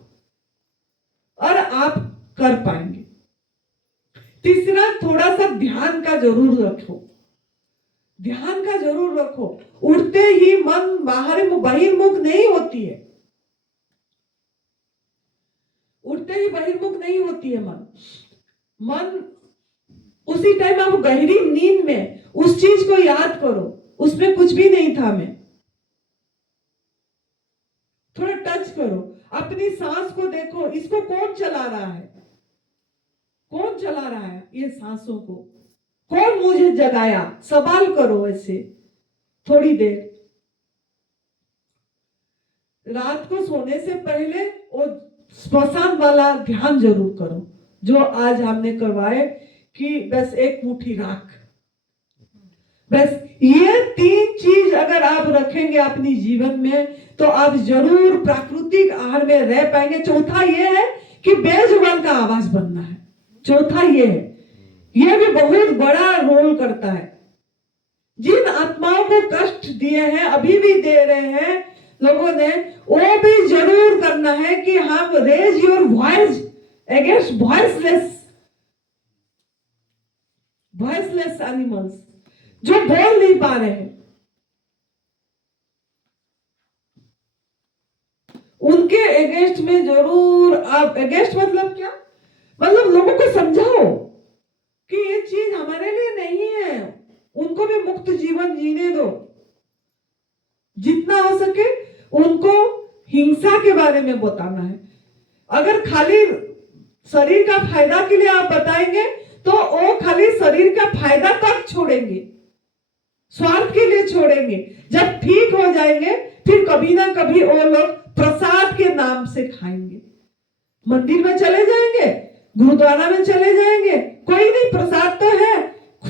और आप कर पाएंगे। तीसरा, थोड़ा सा ध्यान का जरूर रखो, ध्यान का जरूर रखो। उठते ही मन बाहर बहिर्मुख नहीं होती है, उठते ही बहिर्मुख नहीं होती है मन उसी टाइम आप गहरी नींद में उस चीज को याद करो, उसमें कुछ भी नहीं था। मैं थोड़ा टच करो, अपनी सांस को देखो, इसको कौन चला रहा है, कौन चला रहा है ये सांसों को, कौन मुझे जगाया, सवाल करो ऐसे थोड़ी देर। रात को सोने से पहले वो स्मशान वाला ध्यान जरूर करो जो आज हमने करवाए कि बस एक मुट्ठी राख। बस ये 3 चीज अगर आप रखेंगे अपनी जीवन में तो आप जरूर प्राकृतिक आहार में रह पाएंगे। चौथा ये है कि बेजुबान का आवाज बनना है। चौथा ये है, ये भी बहुत बड़ा रोल करता है। जिन आत्माओं को कष्ट दिए हैं, अभी भी दे रहे हैं लोगों ने, वो भी जरूर करना है कि हम raise your voice against voiceless animals जो बोल नहीं पा रहे हैं, उनके अगेंस्ट में जरूर आप, अगेंस्ट मतलब क्या, मतलब लोगों को समझाओ कि ये चीज हमारे लिए नहीं है, उनको भी मुक्त जीवन जीने दो। जितना हो सके उनको हिंसा के बारे में बताना है। अगर खाली शरीर का फायदा के लिए आप बताएंगे तो वो खाली शरीर का फायदा तक छोड़ेंगे, स्वार्थ के लिए छोड़ेंगे। जब ठीक हो जाएंगे फिर कभी ना कभी वो लोग प्रसाद के नाम से खाएंगे, मंदिर में चले जाएंगे, गुरुद्वारा में चले जाएंगे, कोई नहीं प्रसाद तो है,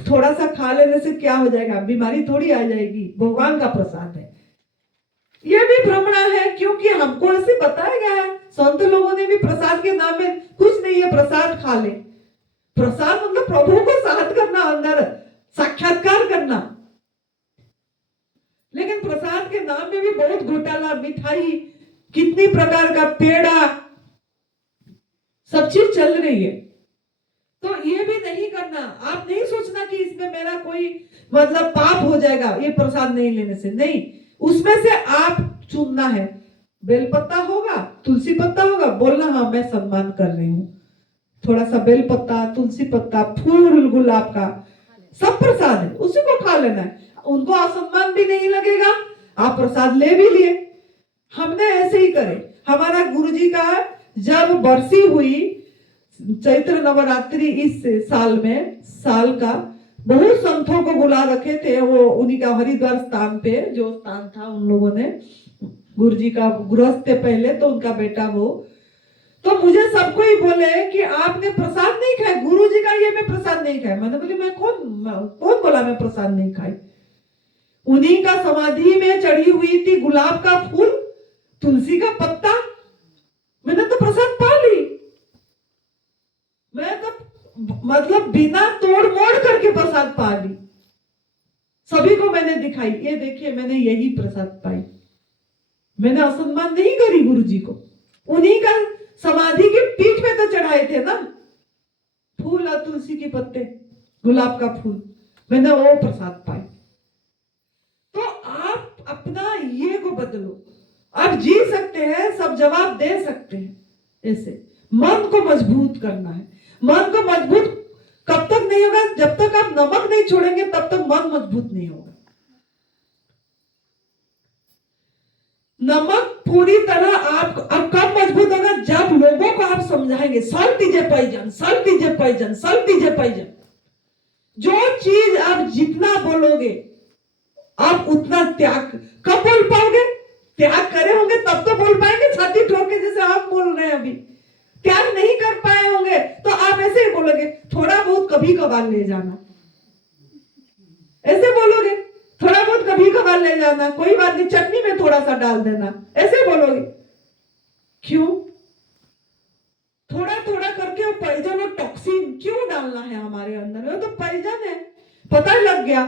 थोड़ा सा खा लेने से क्या हो जाएगा, बीमारी थोड़ी आ जाएगी, भगवान का प्रसाद है। ये भी भ्रमणा है, क्योंकि हमको ऐसे बताया गया है, संत लोगों ने भी प्रसाद के नाम में कुछ नहीं है, प्रसाद खा ले। प्रसाद मतलब प्रभु को साथ करना, अंदर साक्षात्कार करना। लेकिन प्रसाद के नाम में भी बहुत घोटाला, मिठाई, कितनी प्रकार का पेड़ा, सब चीज चल रही है। तो ये भी नहीं करना। आप नहीं सोचना कि इसमें मेरा कोई मतलब पाप हो जाएगा ये प्रसाद नहीं लेने से, नहीं। उसमें से आप चुनना है, बेलपत्ता होगा, तुलसी पत्ता होगा, बोलना हाँ मैं सम्मान कर रही हूँ, थोड़ा सा बेलपत्ता, तुलसी पत्ता, फूल गुलाब का, सब प्रसाद है, उसी को खा लेना है। उनको असम्मान भी नहीं लगेगा, आप प्रसाद ले भी लिए। हमने ऐसे ही करे। हमारा गुरुजी का जब बरसी हुई चैत्र नवरात्रि, इस साल में, साल का बहुत संतों को बुला रखे थे, वो उन्हीं का हरिद्वार स्थान पे जो स्थान था, उन लोगों ने गुरुजी का गृहस्थ थे पहले, तो उनका बेटा वो, तो मुझे सबको ही बोले कि आपने प्रसाद नहीं खाया, गुरुजी का ये मैं प्रसाद नहीं खाया। मैंने बोली मैं कौन बोला मैं प्रसाद नहीं खाई? उन्हीं का समाधि में चढ़ी हुई थी गुलाब का फूल, तुलसी का पत्ता, मैंने तो प्रसाद पा ली। मैं तो मतलब बिना तोड़ मोड़ करके प्रसाद पा ली। सभी को मैंने दिखाई, ये देखिए मैंने यही प्रसाद पाई। मैंने असम्मान नहीं करी गुरुजी को। उन्हीं का समाधि के पीठ में तो चढ़ाए थे ना फूल और तुलसी के पत्ते, गुलाब का फूल, मैंने वो प्रसाद पाई। तो आप अपना ये को बदलो, आप जी सकते हैं, सब जवाब दे सकते हैं। ऐसे मन को मजबूत करना है। मन को मजबूत कब तक नहीं होगा? जब तक आप नमक नहीं छोड़ेंगे तब तक मन मजबूत नहीं होगा। नमक पूरी तरह आप अब कब मजबूत होगा? जब लोगों को आप समझाएंगे salt is a poison, salt is a poison, salt is a poison. जो चीज आप जितना बोलोगे आप उतना त्याग कब बोल पाओगे? त्याग करे होंगे तब तो बोल पाएंगे, छाती ठोक के जैसे आप बोल रहे हैं अभी। त्याग नहीं कर पाए होंगे तो आप ऐसे ही बोलोगे थोड़ा बहुत कभी कभार ले जाना, ऐसे बोलोगे थोड़ा बहुत कभी कभार ले जाना, कोई बात नहीं चटनी में थोड़ा सा डाल देना, ऐसे बोलोगे। क्यों? थोड़ा थोड़ा करके वो पॉइजन और टॉक्सिन क्यों डालना है हमारे अंदर में? वो तो पॉइजन है, पता लग गया।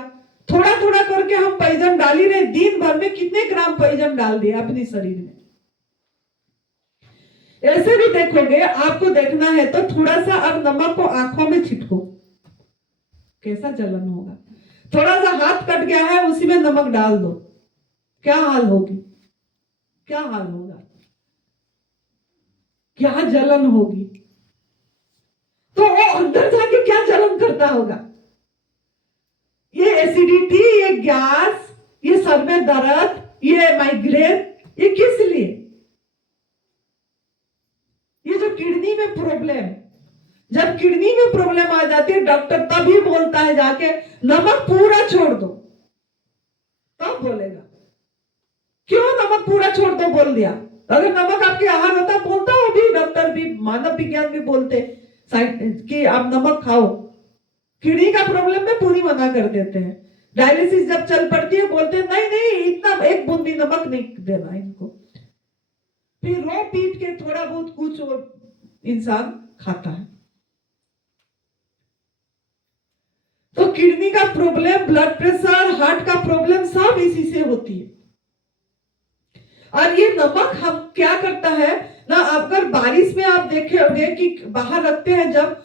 थोड़ा थोड़ा करके हम पॉइजन डाल ही रहे। दिन भर में कितने ग्राम पॉइजन डाल दिया अपने शरीर में। ऐसे भी देखोगे, आपको देखना है तो थोड़ा सा अब नमक को आंखों में छिटको, कैसा जलन होगा। थोड़ा सा हाथ कट गया है उसी में नमक डाल दो, क्या हाल होगी? क्या हाल होगा? क्या जलन होगी? तो वो अंदर जाके क्या जलन करता होगा? ये एसिडिटी, ये गैस, ये सर में दर्द, ये माइग्रेन, ये किस लिए? ये जो किडनी में प्रॉब्लम, जब किडनी में प्रॉब्लम आ जाती है डॉक्टर तभी बोलता है जाके नमक पूरा छोड़ दो, तब बोलेगा। क्यों नमक पूरा छोड़ दो बोल दिया? अगर नमक आपके आहार होता बोलता, वो भी डॉक्टर भी मानव विज्ञान भी बोलते कि आप नमक खाओ। किडनी का प्रॉब्लम में पूरी मना कर देते हैं। डायलिसिस जब चल पड़ती है बोलते हैं नहीं नहीं इतना एक बूंद भी नमक नहीं देना इनको। फिर रो पीट के थोड़ा बहुत कुछ इंसान खाता है। तो किडनी का प्रॉब्लम, ब्लड प्रेशर, हार्ट का प्रॉब्लम सब इसी से होती है। और ये नमक हम क्या करता है ना, अगर बारिश में आप देखे होंगे कि बाहर रखते हैं जब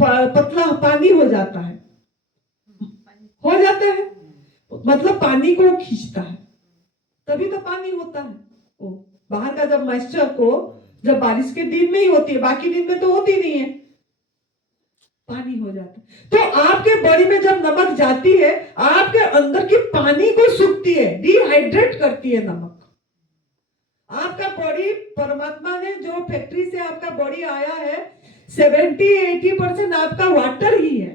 पतला पानी हो जाता है, मतलब पानी को खींचता है, तभी तो पानी होता है। वो बाहर का जब मॉइस्चर को जब बारिश के दिन में ही होती है, बाकी दिन में तो होती नहीं है, पानी हो जाता है। तो आपके बॉडी में जब नमक जाती है आपके अंदर की पानी को सूखती है, डिहाइड्रेट करती है नमक। आपका बॉडी, परमात्मा ने जो फैक्ट्री से आपका बॉडी आया है 70-80% आपका वाटर ही है,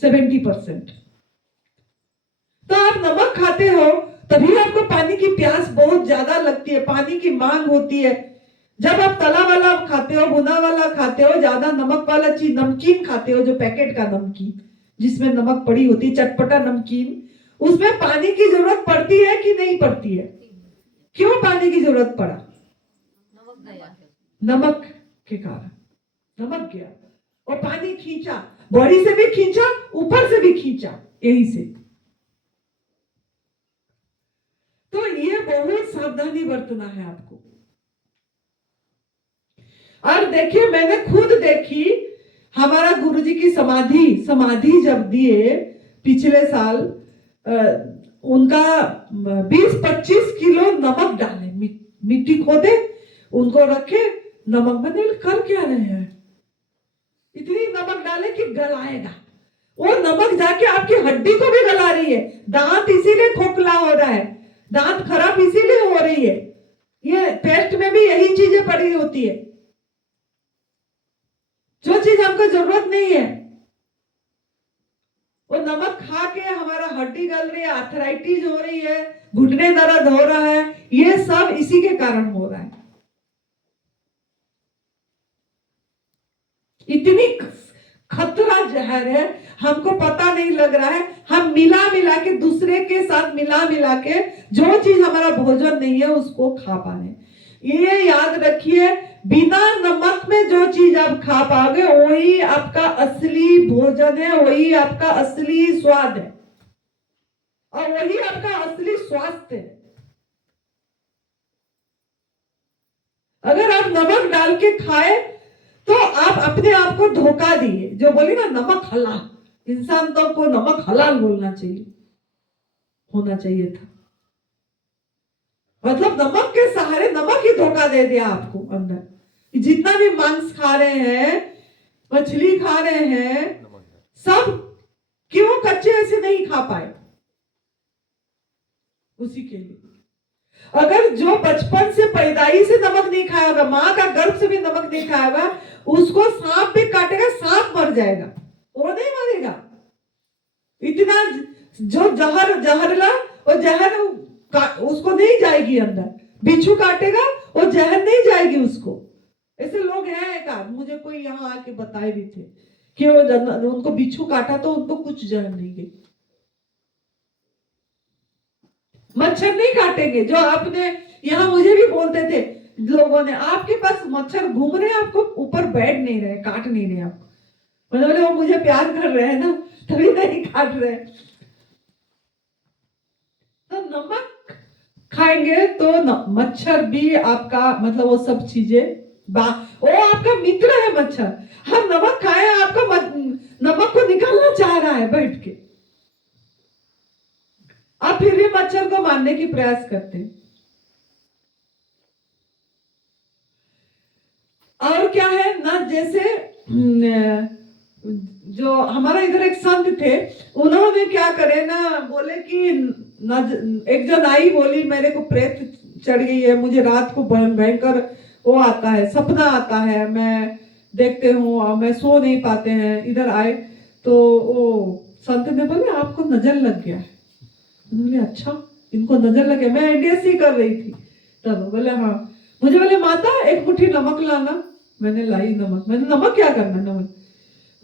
70%। तो आप नमक खाते हो तभी आपको पानी की प्यास बहुत ज्यादा लगती है, पानी की मांग होती है। जब आप तला वाला खाते हो, भुना वाला खाते हो, ज्यादा नमक वाला चीज, नमकीन खाते हो, जो पैकेट का नमकीन जिसमें नमक पड़ी होती है, चटपटा नमकीन, उसमें पानी की जरूरत पड़ती है कि नहीं पड़ती है? क्यों पानी की जरूरत पड़ा? नमक के कारण। नमक गया और पानी खींचा, बॉडी से भी खींचा, ऊपर से भी खींचा, यही से। तो ये बहुत सावधानी बरतना है आपको। और देखिए, मैंने खुद देखी, हमारा गुरुजी की समाधि जब दिए पिछले साल, उनका 20-25 किलो नमक डाले, मिट्टी खोदे, उनको रखे, नमक मैंने कर क्या रहे हैं, इतनी नमक डाले कि गलाएगा। वो नमक जाके आपकी हड्डी को भी गला रही है। दांत इसीलिए खोखला हो रहा है, दांत खराब इसीलिए हो रही है। ये पेस्ट में भी यही चीजें पड़ी होती है, जो चीज हमको जरूरत नहीं है। वो नमक खा के हमारा हड्डी गल रही है, आर्थराइटिस हो रही है, घुटने दर्द हो रहा है, ये सब इसी के कारण हो रहा है। इतनी खतरा जहर है, हमको पता नहीं लग रहा है। हम मिला के, दूसरे के साथ मिला के जो चीज हमारा भोजन नहीं है उसको खा पा रहे। ये याद रखिए, बिना नमक में जो चीज आप खा पाओगे वही आपका असली भोजन है, वही आपका असली स्वाद है और वही आपका असली स्वास्थ्य है। अगर आप नमक डाल के खाए तो आप अपने आप को धोखा दिए। जो बोली ना नमक हलाल, इंसान तो को नमक हलाल बोलना चाहिए, होना चाहिए था। मतलब नमक के सहारे नमक ही धोखा दे दिया आपको अंदर। जितना भी मांस खा रहे हैं, मछली खा रहे हैं, सब क्यों कच्चे ऐसे नहीं खा पाए? उसी के लिए अगर जो बचपन से पैदाई से नमक नहीं खाया होगा, माँ का गर्भ से भी नमक नहीं खाया होगा, उसको सांप भी काटेगा, सांप मर जाएगा, वो नहीं मरेगा। इतना जो जहरला, वो जहर उसको नहीं जाएगी अंदर। बिच्छू काटेगा, वो जहर नहीं जाएगी उसको। ऐसे लोग हैं, एक आध मुझे कोई यहाँ आके बताए भी थे कि वो उनको बिच्छू काटा तो उनको कुछ जहर नहीं गई। मच्छर नहीं काटेंगे। जो आपने यहाँ मुझे भी बोलते थे लोगों ने, आपके पास मच्छर घूम रहे हैं, आपको ऊपर बैठ नहीं रहे, काट नहीं रहे आपको। मतलब वो मुझे प्यार कर रहे हैं ना, तभी नहीं काट रहे। तो नमक खाएंगे तो मच्छर भी आपका, मतलब वो सब चीजें वो आपका मित्र है मच्छर। हम नमक खाए, आपका नमक को निकालना चाह रहा है बैठ के, आप फिर भी मच्छर को मारने की प्रयास करते हैं। और क्या है ना, जैसे जो हमारा इधर एक संत थे, उन्होंने क्या करे ना, बोले कि एक जन आई, बोली मेरे को प्रेत चढ़ गई है, मुझे रात को भयंकर वो आता है, सपना आता है, मैं देखते हूँ और मैं सो नहीं पाते हैं। इधर आए तो वो संत ने बोले आपको नजर लग गया है। बोले अच्छा, इनको नजर लगे। मैं एनडीएससी कर रही थी तब। बोले हाँ। मुझे बोले माता एक मुट्ठी नमक लाना। मैंने लाई नमक। मैंने नमक क्या करना, नमक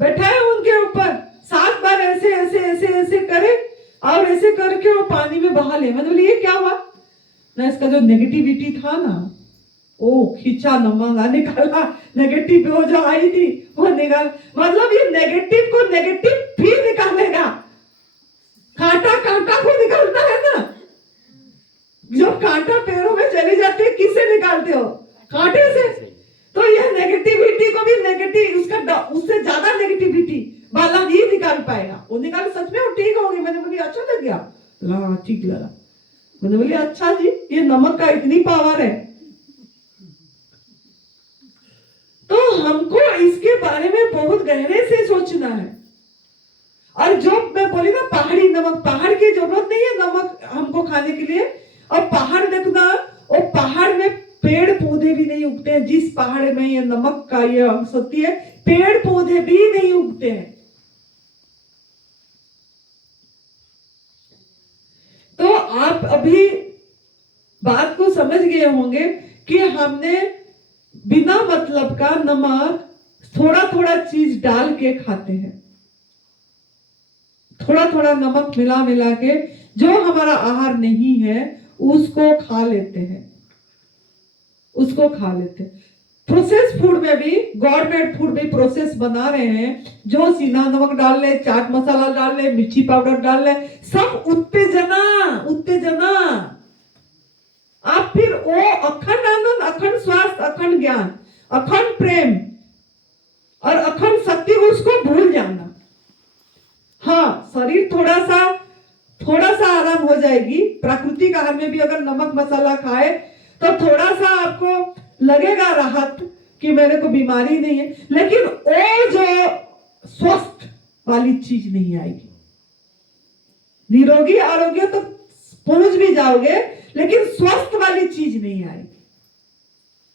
बैठाए उनके ऊपर 7 बार ऐसे ऐसे ऐसे ऐसे करे और ऐसे करके वो पानी में बहा ले। मैंने बोली ये क्या हुआ ना, इसका जो नेगेटिविटी था ना, ओ खींचा नमक निकाला, नेगेटिव वो जो आई थी वो निकाल। मतलब ये नेगेटिव को नेगेटिव भी निकालेगा। कांटा कांटा को निकालता है ना, जब कांटा पैरों में चली जाती है किससे निकालते हो, कांटे से। तो ये नेगेटिविटी को भी नेगेटिव, उससे ज्यादा नेगेटिविटी वाला ही निकाल पाएगा। वो निकाल सच में वो ठीक होगी। मैंने बोली अच्छा लग गया, ला ठीक लगा। मैंने बोली अच्छा जी, ये नमक का इतनी पावर है। तो हमको इसके बारे में बहुत गहरे से सोचना है। और जो मैं बोली ना पहाड़ी नमक, पहाड़ की जरूरत नहीं है नमक हमको खाने के लिए। और पहाड़ देखना, वो पहाड़ में पेड़ पौधे भी नहीं उगते हैं। जिस पहाड़ में ये नमक का ये अंश होती है, पेड़ पौधे भी नहीं उगते हैं। तो आप अभी बात को समझ गए होंगे कि हमने बिना मतलब का नमक थोड़ा थोड़ा चीज डाल के खाते हैं। थोड़ा थोड़ा नमक मिला मिला के जो हमारा आहार नहीं है उसको खा लेते हैं, उसको खा लेते हैं। प्रोसेस फूड में भी, गवर्नमेंट फूड भी प्रोसेस बना रहे हैं। जो सीना नमक डाल ले, चाट मसाला डाल ले, मिर्ची पाउडर डाल ले, सब उत्तेजना उत्तेजना। आप फिर वो अखंड आनंद, अखंड स्वास्थ्य, अखंड ज्ञान, अखंड प्रेम और अखंड शक्ति उसको भूल जाना। हाँ, शरीर थोड़ा सा आराम हो जाएगी। प्राकृतिक आहार में भी अगर नमक मसाला खाए तो थोड़ा सा आपको लगेगा राहत कि मेरे को बीमारी नहीं है, लेकिन वो जो स्वस्थ वाली चीज नहीं आएगी। निरोगी आरोग्य तो पहुंच भी जाओगे, लेकिन स्वस्थ वाली चीज नहीं आएगी,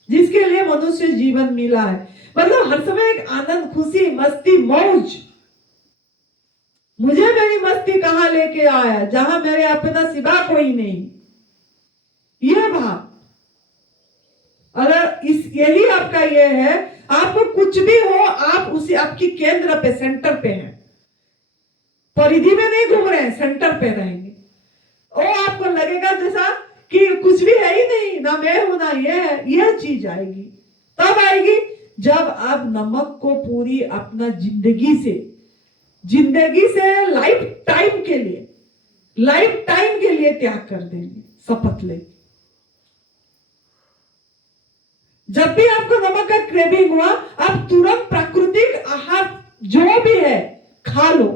जिसके लिए मनुष्य जीवन मिला है। मतलब हर समय एक आनंद, खुशी, मस्ती, मौज। मुझे मेरी मस्ती कहां लेके आया, जहां मेरे अपना सिवा कोई नहीं। यह भाव अगर यही आपका ये है, आपको कुछ भी हो, आप उसी आपकी केंद्र पे, सेंटर पे हैं। परिधि में नहीं घूम रहे हैं, सेंटर पे रहेंगे। और आपको लगेगा जैसा कि कुछ भी है ही नहीं, ना मैं हूं ना ये है। यह चीज आएगी, तब आएगी जब आप नमक को पूरी अपना जिंदगी से लाइफ टाइम के लिए त्याग कर देंगे, शपथ लेंगे। जब भी आपको नमक का क्रेविंग हुआ, आप तुरंत प्राकृतिक आहार जो भी है खा लो,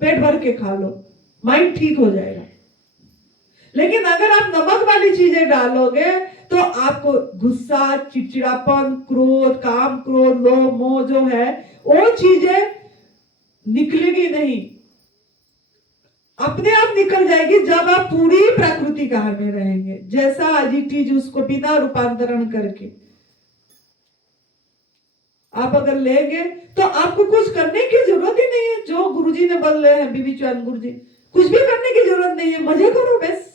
पेट भर के खा लो, माइंड ठीक हो जाएगा। लेकिन अगर आप नमक वाली चीजें डालोगे तो आपको गुस्सा, चिड़चिड़ापन, क्रोध, काम क्रोध, लोभ मोह जो है वो चीजें निकलेगी नहीं, अपने आप निकल जाएगी जब आप पूरी प्रकृति काल में रहेंगे, जैसा आज चीज उसको बिना रूपांतरण करके आप अगर लेंगे तो आपको कुछ करने की जरूरत ही नहीं है। जो गुरुजी ने बोल रहे हैं, बीबी चौहान गुरुजी, कुछ भी करने की जरूरत नहीं है, मजे करो, बस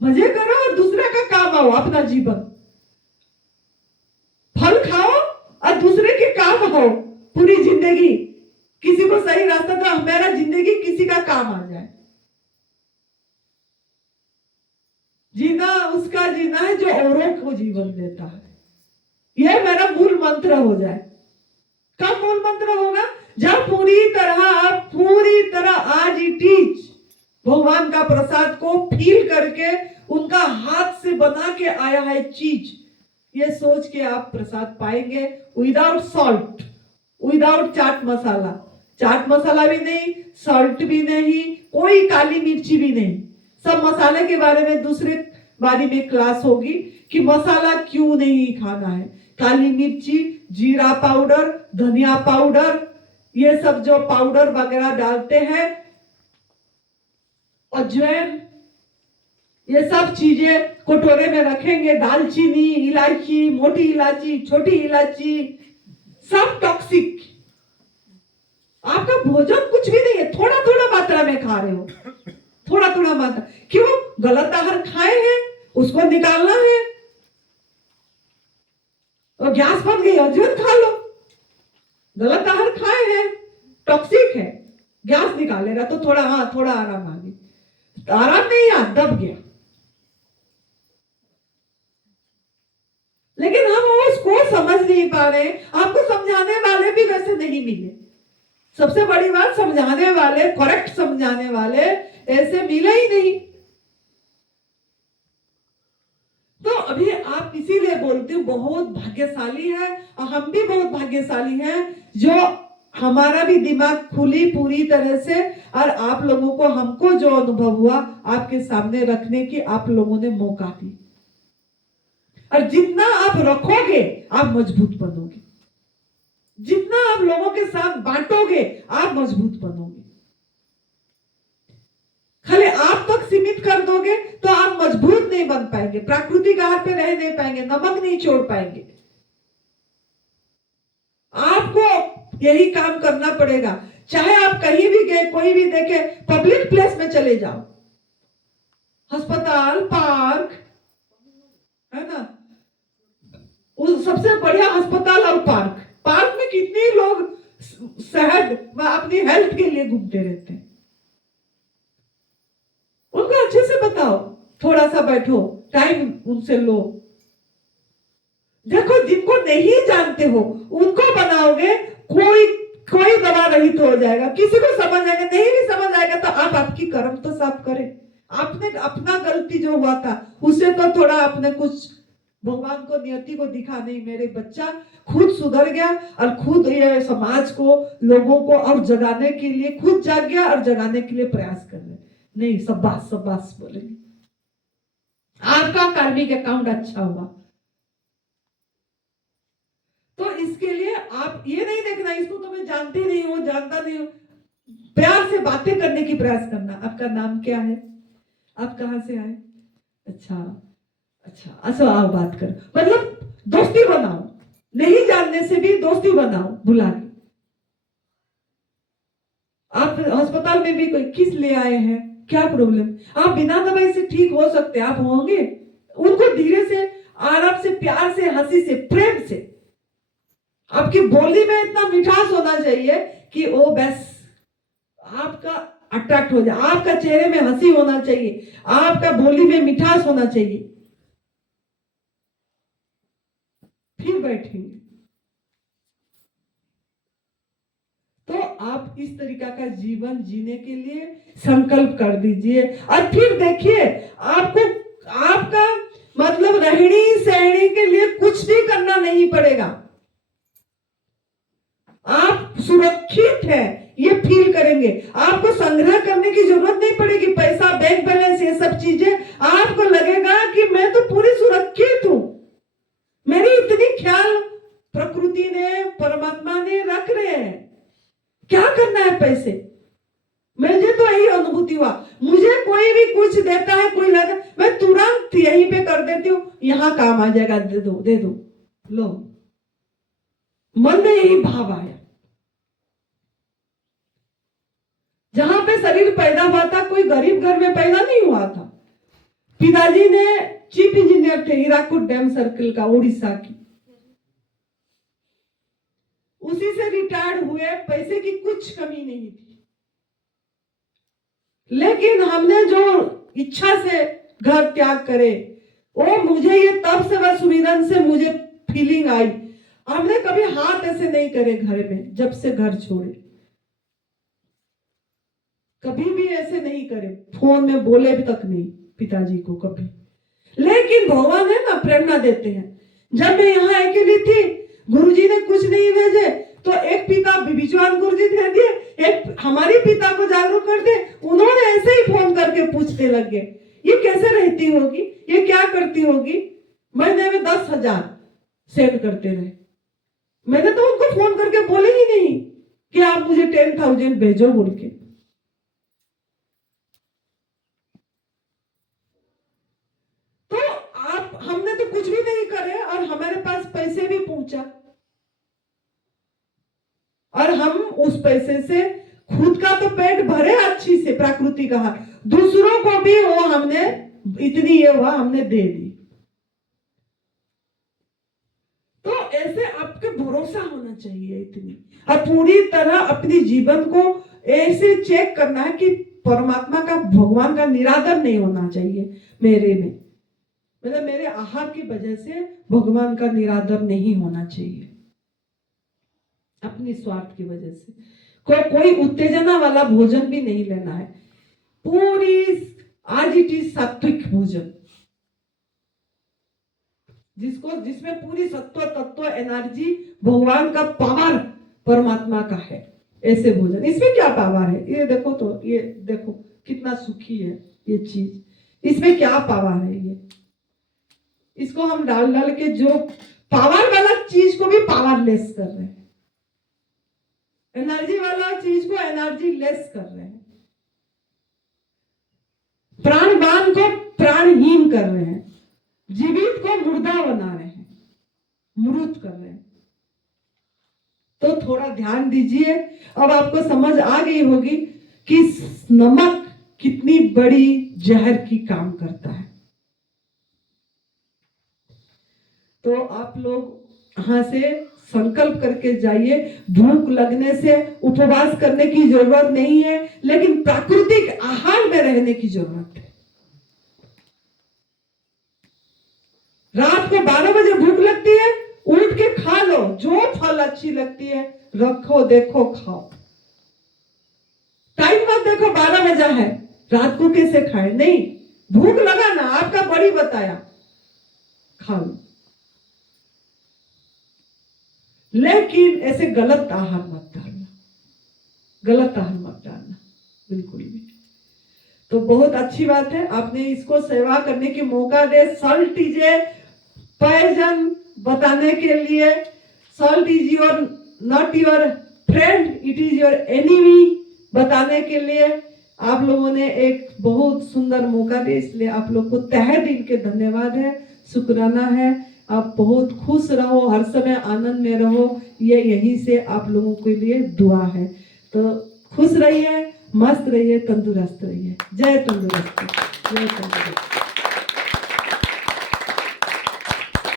मजे करो और दूसरे का काम आओ, अपना जीवन फल खाओ और दूसरे के काम आओ पूरी जिंदगी। किसी को सही रास्ता तो हमारा जिंदगी किसी का काम आ जाए। जीना उसका जीना है जो औरों को जीवन देता है। यह मेरा मूल मंत्र हो जाए। कब मूल मंत्र होगा? जब पूरी तरह आज ही टीच भगवान का प्रसाद को फील करके उनका हाथ से बना के आया है चीज, ये सोच के आप प्रसाद पाएंगे without salt, without chaat masala भी नहीं, सॉल्ट भी नहीं, कोई काली मिर्ची भी नहीं। सब मसाले के बारे में दूसरे बारी में क्लास होगी कि मसाला क्यों नहीं खाना है। काली मिर्ची, जीरा पाउडर, धनिया पाउडर, ये सब जो पाउडर वगैरह डालते हैं, अजवाइन, ये सब चीजें कटोरे में रखेंगे। दालचीनी, इलायची, मोटी इलायची, छोटी इलायची, सब टॉक्सिक। आपका भोजन कुछ भी नहीं है, थोड़ा थोड़ा मात्रा में खा रहे हो, थोड़ा थोड़ा मात्रा। क्यों? गलत आहार खाए हैं, उसको निकालना है। और गैस बन गई, अजवाइन खा लो। गलत आहार खाए हैं, टॉक्सिक है, गैस निकालेगा तो थोड़ा आराम आ गया, आराम नहीं आ, दब गया। लेकिन हम उसको समझ नहीं पा रहे। आपको समझाने वाले भी वैसे नहीं मिले। सबसे बड़ी बात, समझाने वाले, करेक्ट समझाने वाले ऐसे मिले ही नहीं। तो अभी आप इसीलिए बोलते हो बहुत भाग्यशाली है, और हम भी बहुत भाग्यशाली हैं जो हमारा भी दिमाग खुली पूरी तरह से, और आप लोगों को, हमको जो अनुभव हुआ आपके सामने रखने की आप लोगों ने मौका दी। और जितना आप रखोगे आप मजबूत बनोगे, जितना आप लोगों के साथ बांटोगे आप मजबूत बनोगे। खाली आप तक सीमित कर दोगे तो आप मजबूत नहीं बन पाएंगे, प्राकृतिक आहार पे रह नहीं पाएंगे, नमक नहीं छोड़ पाएंगे। आपको यही काम करना पड़ेगा। चाहे आप कहीं भी गए, कोई भी देखे, पब्लिक प्लेस में चले जाओ, अस्पताल, पार्क है ना, उस सबसे बढ़िया अस्पताल और पार्क में कितने लोग सेहत अपनी हेल्थ के लिए घूमते रहते हैं। उनको अच्छे से बताओ, थोड़ा सा बैठो, टाइम उनसे लो। देखो, जिनको नहीं जानते हो उनको बनाओगे, कोई दवा रहित हो जाएगा। किसी को समझ आएगा, नहीं भी समझ आएगा तो आप आपकी कर्म तो साफ करें। आपने अपना गलती जो हुआ था उसे तो थोड़ा आपने कुछ भगवान को, नियति को दिखा, नहीं मेरे बच्चा खुद सुधर गया और खुद ये समाज को, लोगों को और जगाने के लिए खुद जाग गया और जगाने के लिए प्रयास कर रहे। नहीं, शाबाश बोलेंगे, आपका कार्मिक अकाउंट अच्छा हुआ। तो इसके लिए आप ये नहीं देखना इसको तो मैं जानती नहीं हूँ, जानता नहीं हूँ। प्यार से बातें करने की प्रयास करना। आपका नाम क्या है? आप कहाँ से आए? अच्छा आओ बात कर, मतलब दोस्ती बनाओ। नहीं जानने से भी दोस्ती बनाओ, बुला के। आप अस्पताल में भी कोई किस ले आए हैं, क्या प्रॉब्लम? आप बिना दवाई से ठीक हो सकते, आप होंगे। उनको धीरे से, आराम से, प्यार से, हंसी से, प्रेम से, आपकी बोली में इतना मिठास होना चाहिए कि वो बस आपका अट्रैक्ट हो जाए। आपका चेहरे में हंसी होना चाहिए, आपका बोली में मिठास होना चाहिए। फिर बैठेंगे तो आप इस तरीका का जीवन जीने के लिए संकल्प कर दीजिए। और फिर देखिए, आपका मतलब रहनी सहनी के लिए कुछ भी करना नहीं पड़ेगा। आप सुरक्षित है, ये फील करेंगे। आपको संग्रह करने की जरूरत नहीं पड़ेगी, पैसा, बैंक बैलेंस, ये सब चीजें। आपको लगेगा कि मैं तो पूरी सुरक्षित हूं, मेरी इतनी ख्याल प्रकृति ने, परमात्मा ने रख रहे हैं। क्या करना है पैसे? मुझे तो यही अनुभूति हुआ, मुझे कोई भी कुछ देता है, कोई लगा, मैं तुरंत यहीं पे कर देती हूँ, यहाँ काम आ जाएगा, दे दो दे दो, लो। मन में यही भाव आया। जहां पे शरीर पैदा हुआ था, कोई गरीब घर में पैदा नहीं हुआ था। पिताजी ने चीफ इंजीनियर थे, हीराकुद डैम सर्किल का, उड़ीसा की। उसी से रिटायर्ड हुए, पैसे की कुछ कमी नहीं थी। लेकिन हमने जो इच्छा से घर त्याग करे, वो मुझे ये तब से बस सुमिरन से मुझे फीलिंग आई। हमने कभी हाथ ऐसे नहीं करे घर में, जब से घर छोड़े कभी भी ऐसे नहीं करे, फोन में बोले भी तक नहीं पिताजी को कभी। लेकिन भगवान है ना, प्रेरणा देते हैं। जब मैं यहाँ अकेली थी, गुरुजी ने कुछ नहीं भेजे, तो एक पिता बिबिचवान गुरुजी दे दिए, एक हमारी पिता को जागरूक कर दे। उन्होंने ऐसे ही फोन करके पूछने लगे, ये कैसे रहती होगी, ये क्या करती होगी। महीने में 10,000 सेंड करते रहे। मैंने तो उनको फोन करके बोले ही नहीं कि आप मुझे 10,000 भेजो बोल के। तो आप, हमने तो कुछ भी नहीं करे और हमारे पास पैसे भी पहुंचा, और हम उस पैसे से खुद का तो पेट भरे अच्छी से, प्रकृति का, दूसरों को भी वो हमने इतनी ये हुआ हमने दे दी। तो ऐसे आपके भरोसा होना चाहिए इतनी, और पूरी तरह अपनी जीवन को ऐसे चेक करना है कि परमात्मा का, भगवान का निरादर नहीं होना चाहिए मेरे में, मतलब मेरे आहार की वजह से भगवान का निरादर नहीं होना चाहिए, अपनी स्वार्थ की वजह से। कोई उत्तेजना वाला भोजन भी नहीं लेना है। पूरी आज इट इज सात्विक भोजन, जिसमें पूरी सत्व तत्व एनर्जी, भगवान का पावर, परमात्मा का है, ऐसे भोजन। इसमें क्या पावर है, ये देखो तो, ये देखो कितना सुखी है ये चीज, इसमें क्या पावर है। ये इसको हम डाल डाल के जो पावर वाला चीज को भी पावरलेस कर रहे हैं, एनर्जी वाला चीज को एनर्जी लेस कर रहे हैं, प्राणवान को प्राणहीन कर रहे हैं, जीवित को मुर्दा बना रहे हैं, मृत कर रहे हैं। तो थोड़ा ध्यान दीजिए। अब आपको समझ आ गई होगी कि नमक कितनी बड़ी जहर की काम करता है। तो आप लोग यहां से संकल्प करके जाइए। भूख लगने से उपवास करने की जरूरत नहीं है, लेकिन प्राकृतिक आहार में रहने की जरूरत है। रात को 12 बजे भूख लगती है, उठ के खा लो, जो फल अच्छी लगती है रखो, देखो, खाओ। टाइम मत देखो 12 बजा है, रात को कैसे खाए, नहीं, भूख लगा ना, आपका बड़ी बताया, खा लो। लेकिन ऐसे गलत आहार मत डालना, गलत आहार मत डालना बिल्कुल भी। तो बहुत अच्छी बात है, आपने इसको सेवा करने की मौका दे। सॉल्ट इज ए पॉइजन बताने के लिए, salt is your not your friend, it is your enemy बताने के लिए आप लोगों ने एक बहुत सुंदर मौका दिया। इसलिए आप लोग को तहे दिल के धन्यवाद है, शुक्राना है। आप बहुत खुश रहो, हर समय आनंद में रहो, ये यहीं से आप लोगों के लिए दुआ है। तो खुश रहिए, मस्त रहिए, तंदुरुस्त रहिए। जय तंदुरुस्त, जय तंदुरुस्त।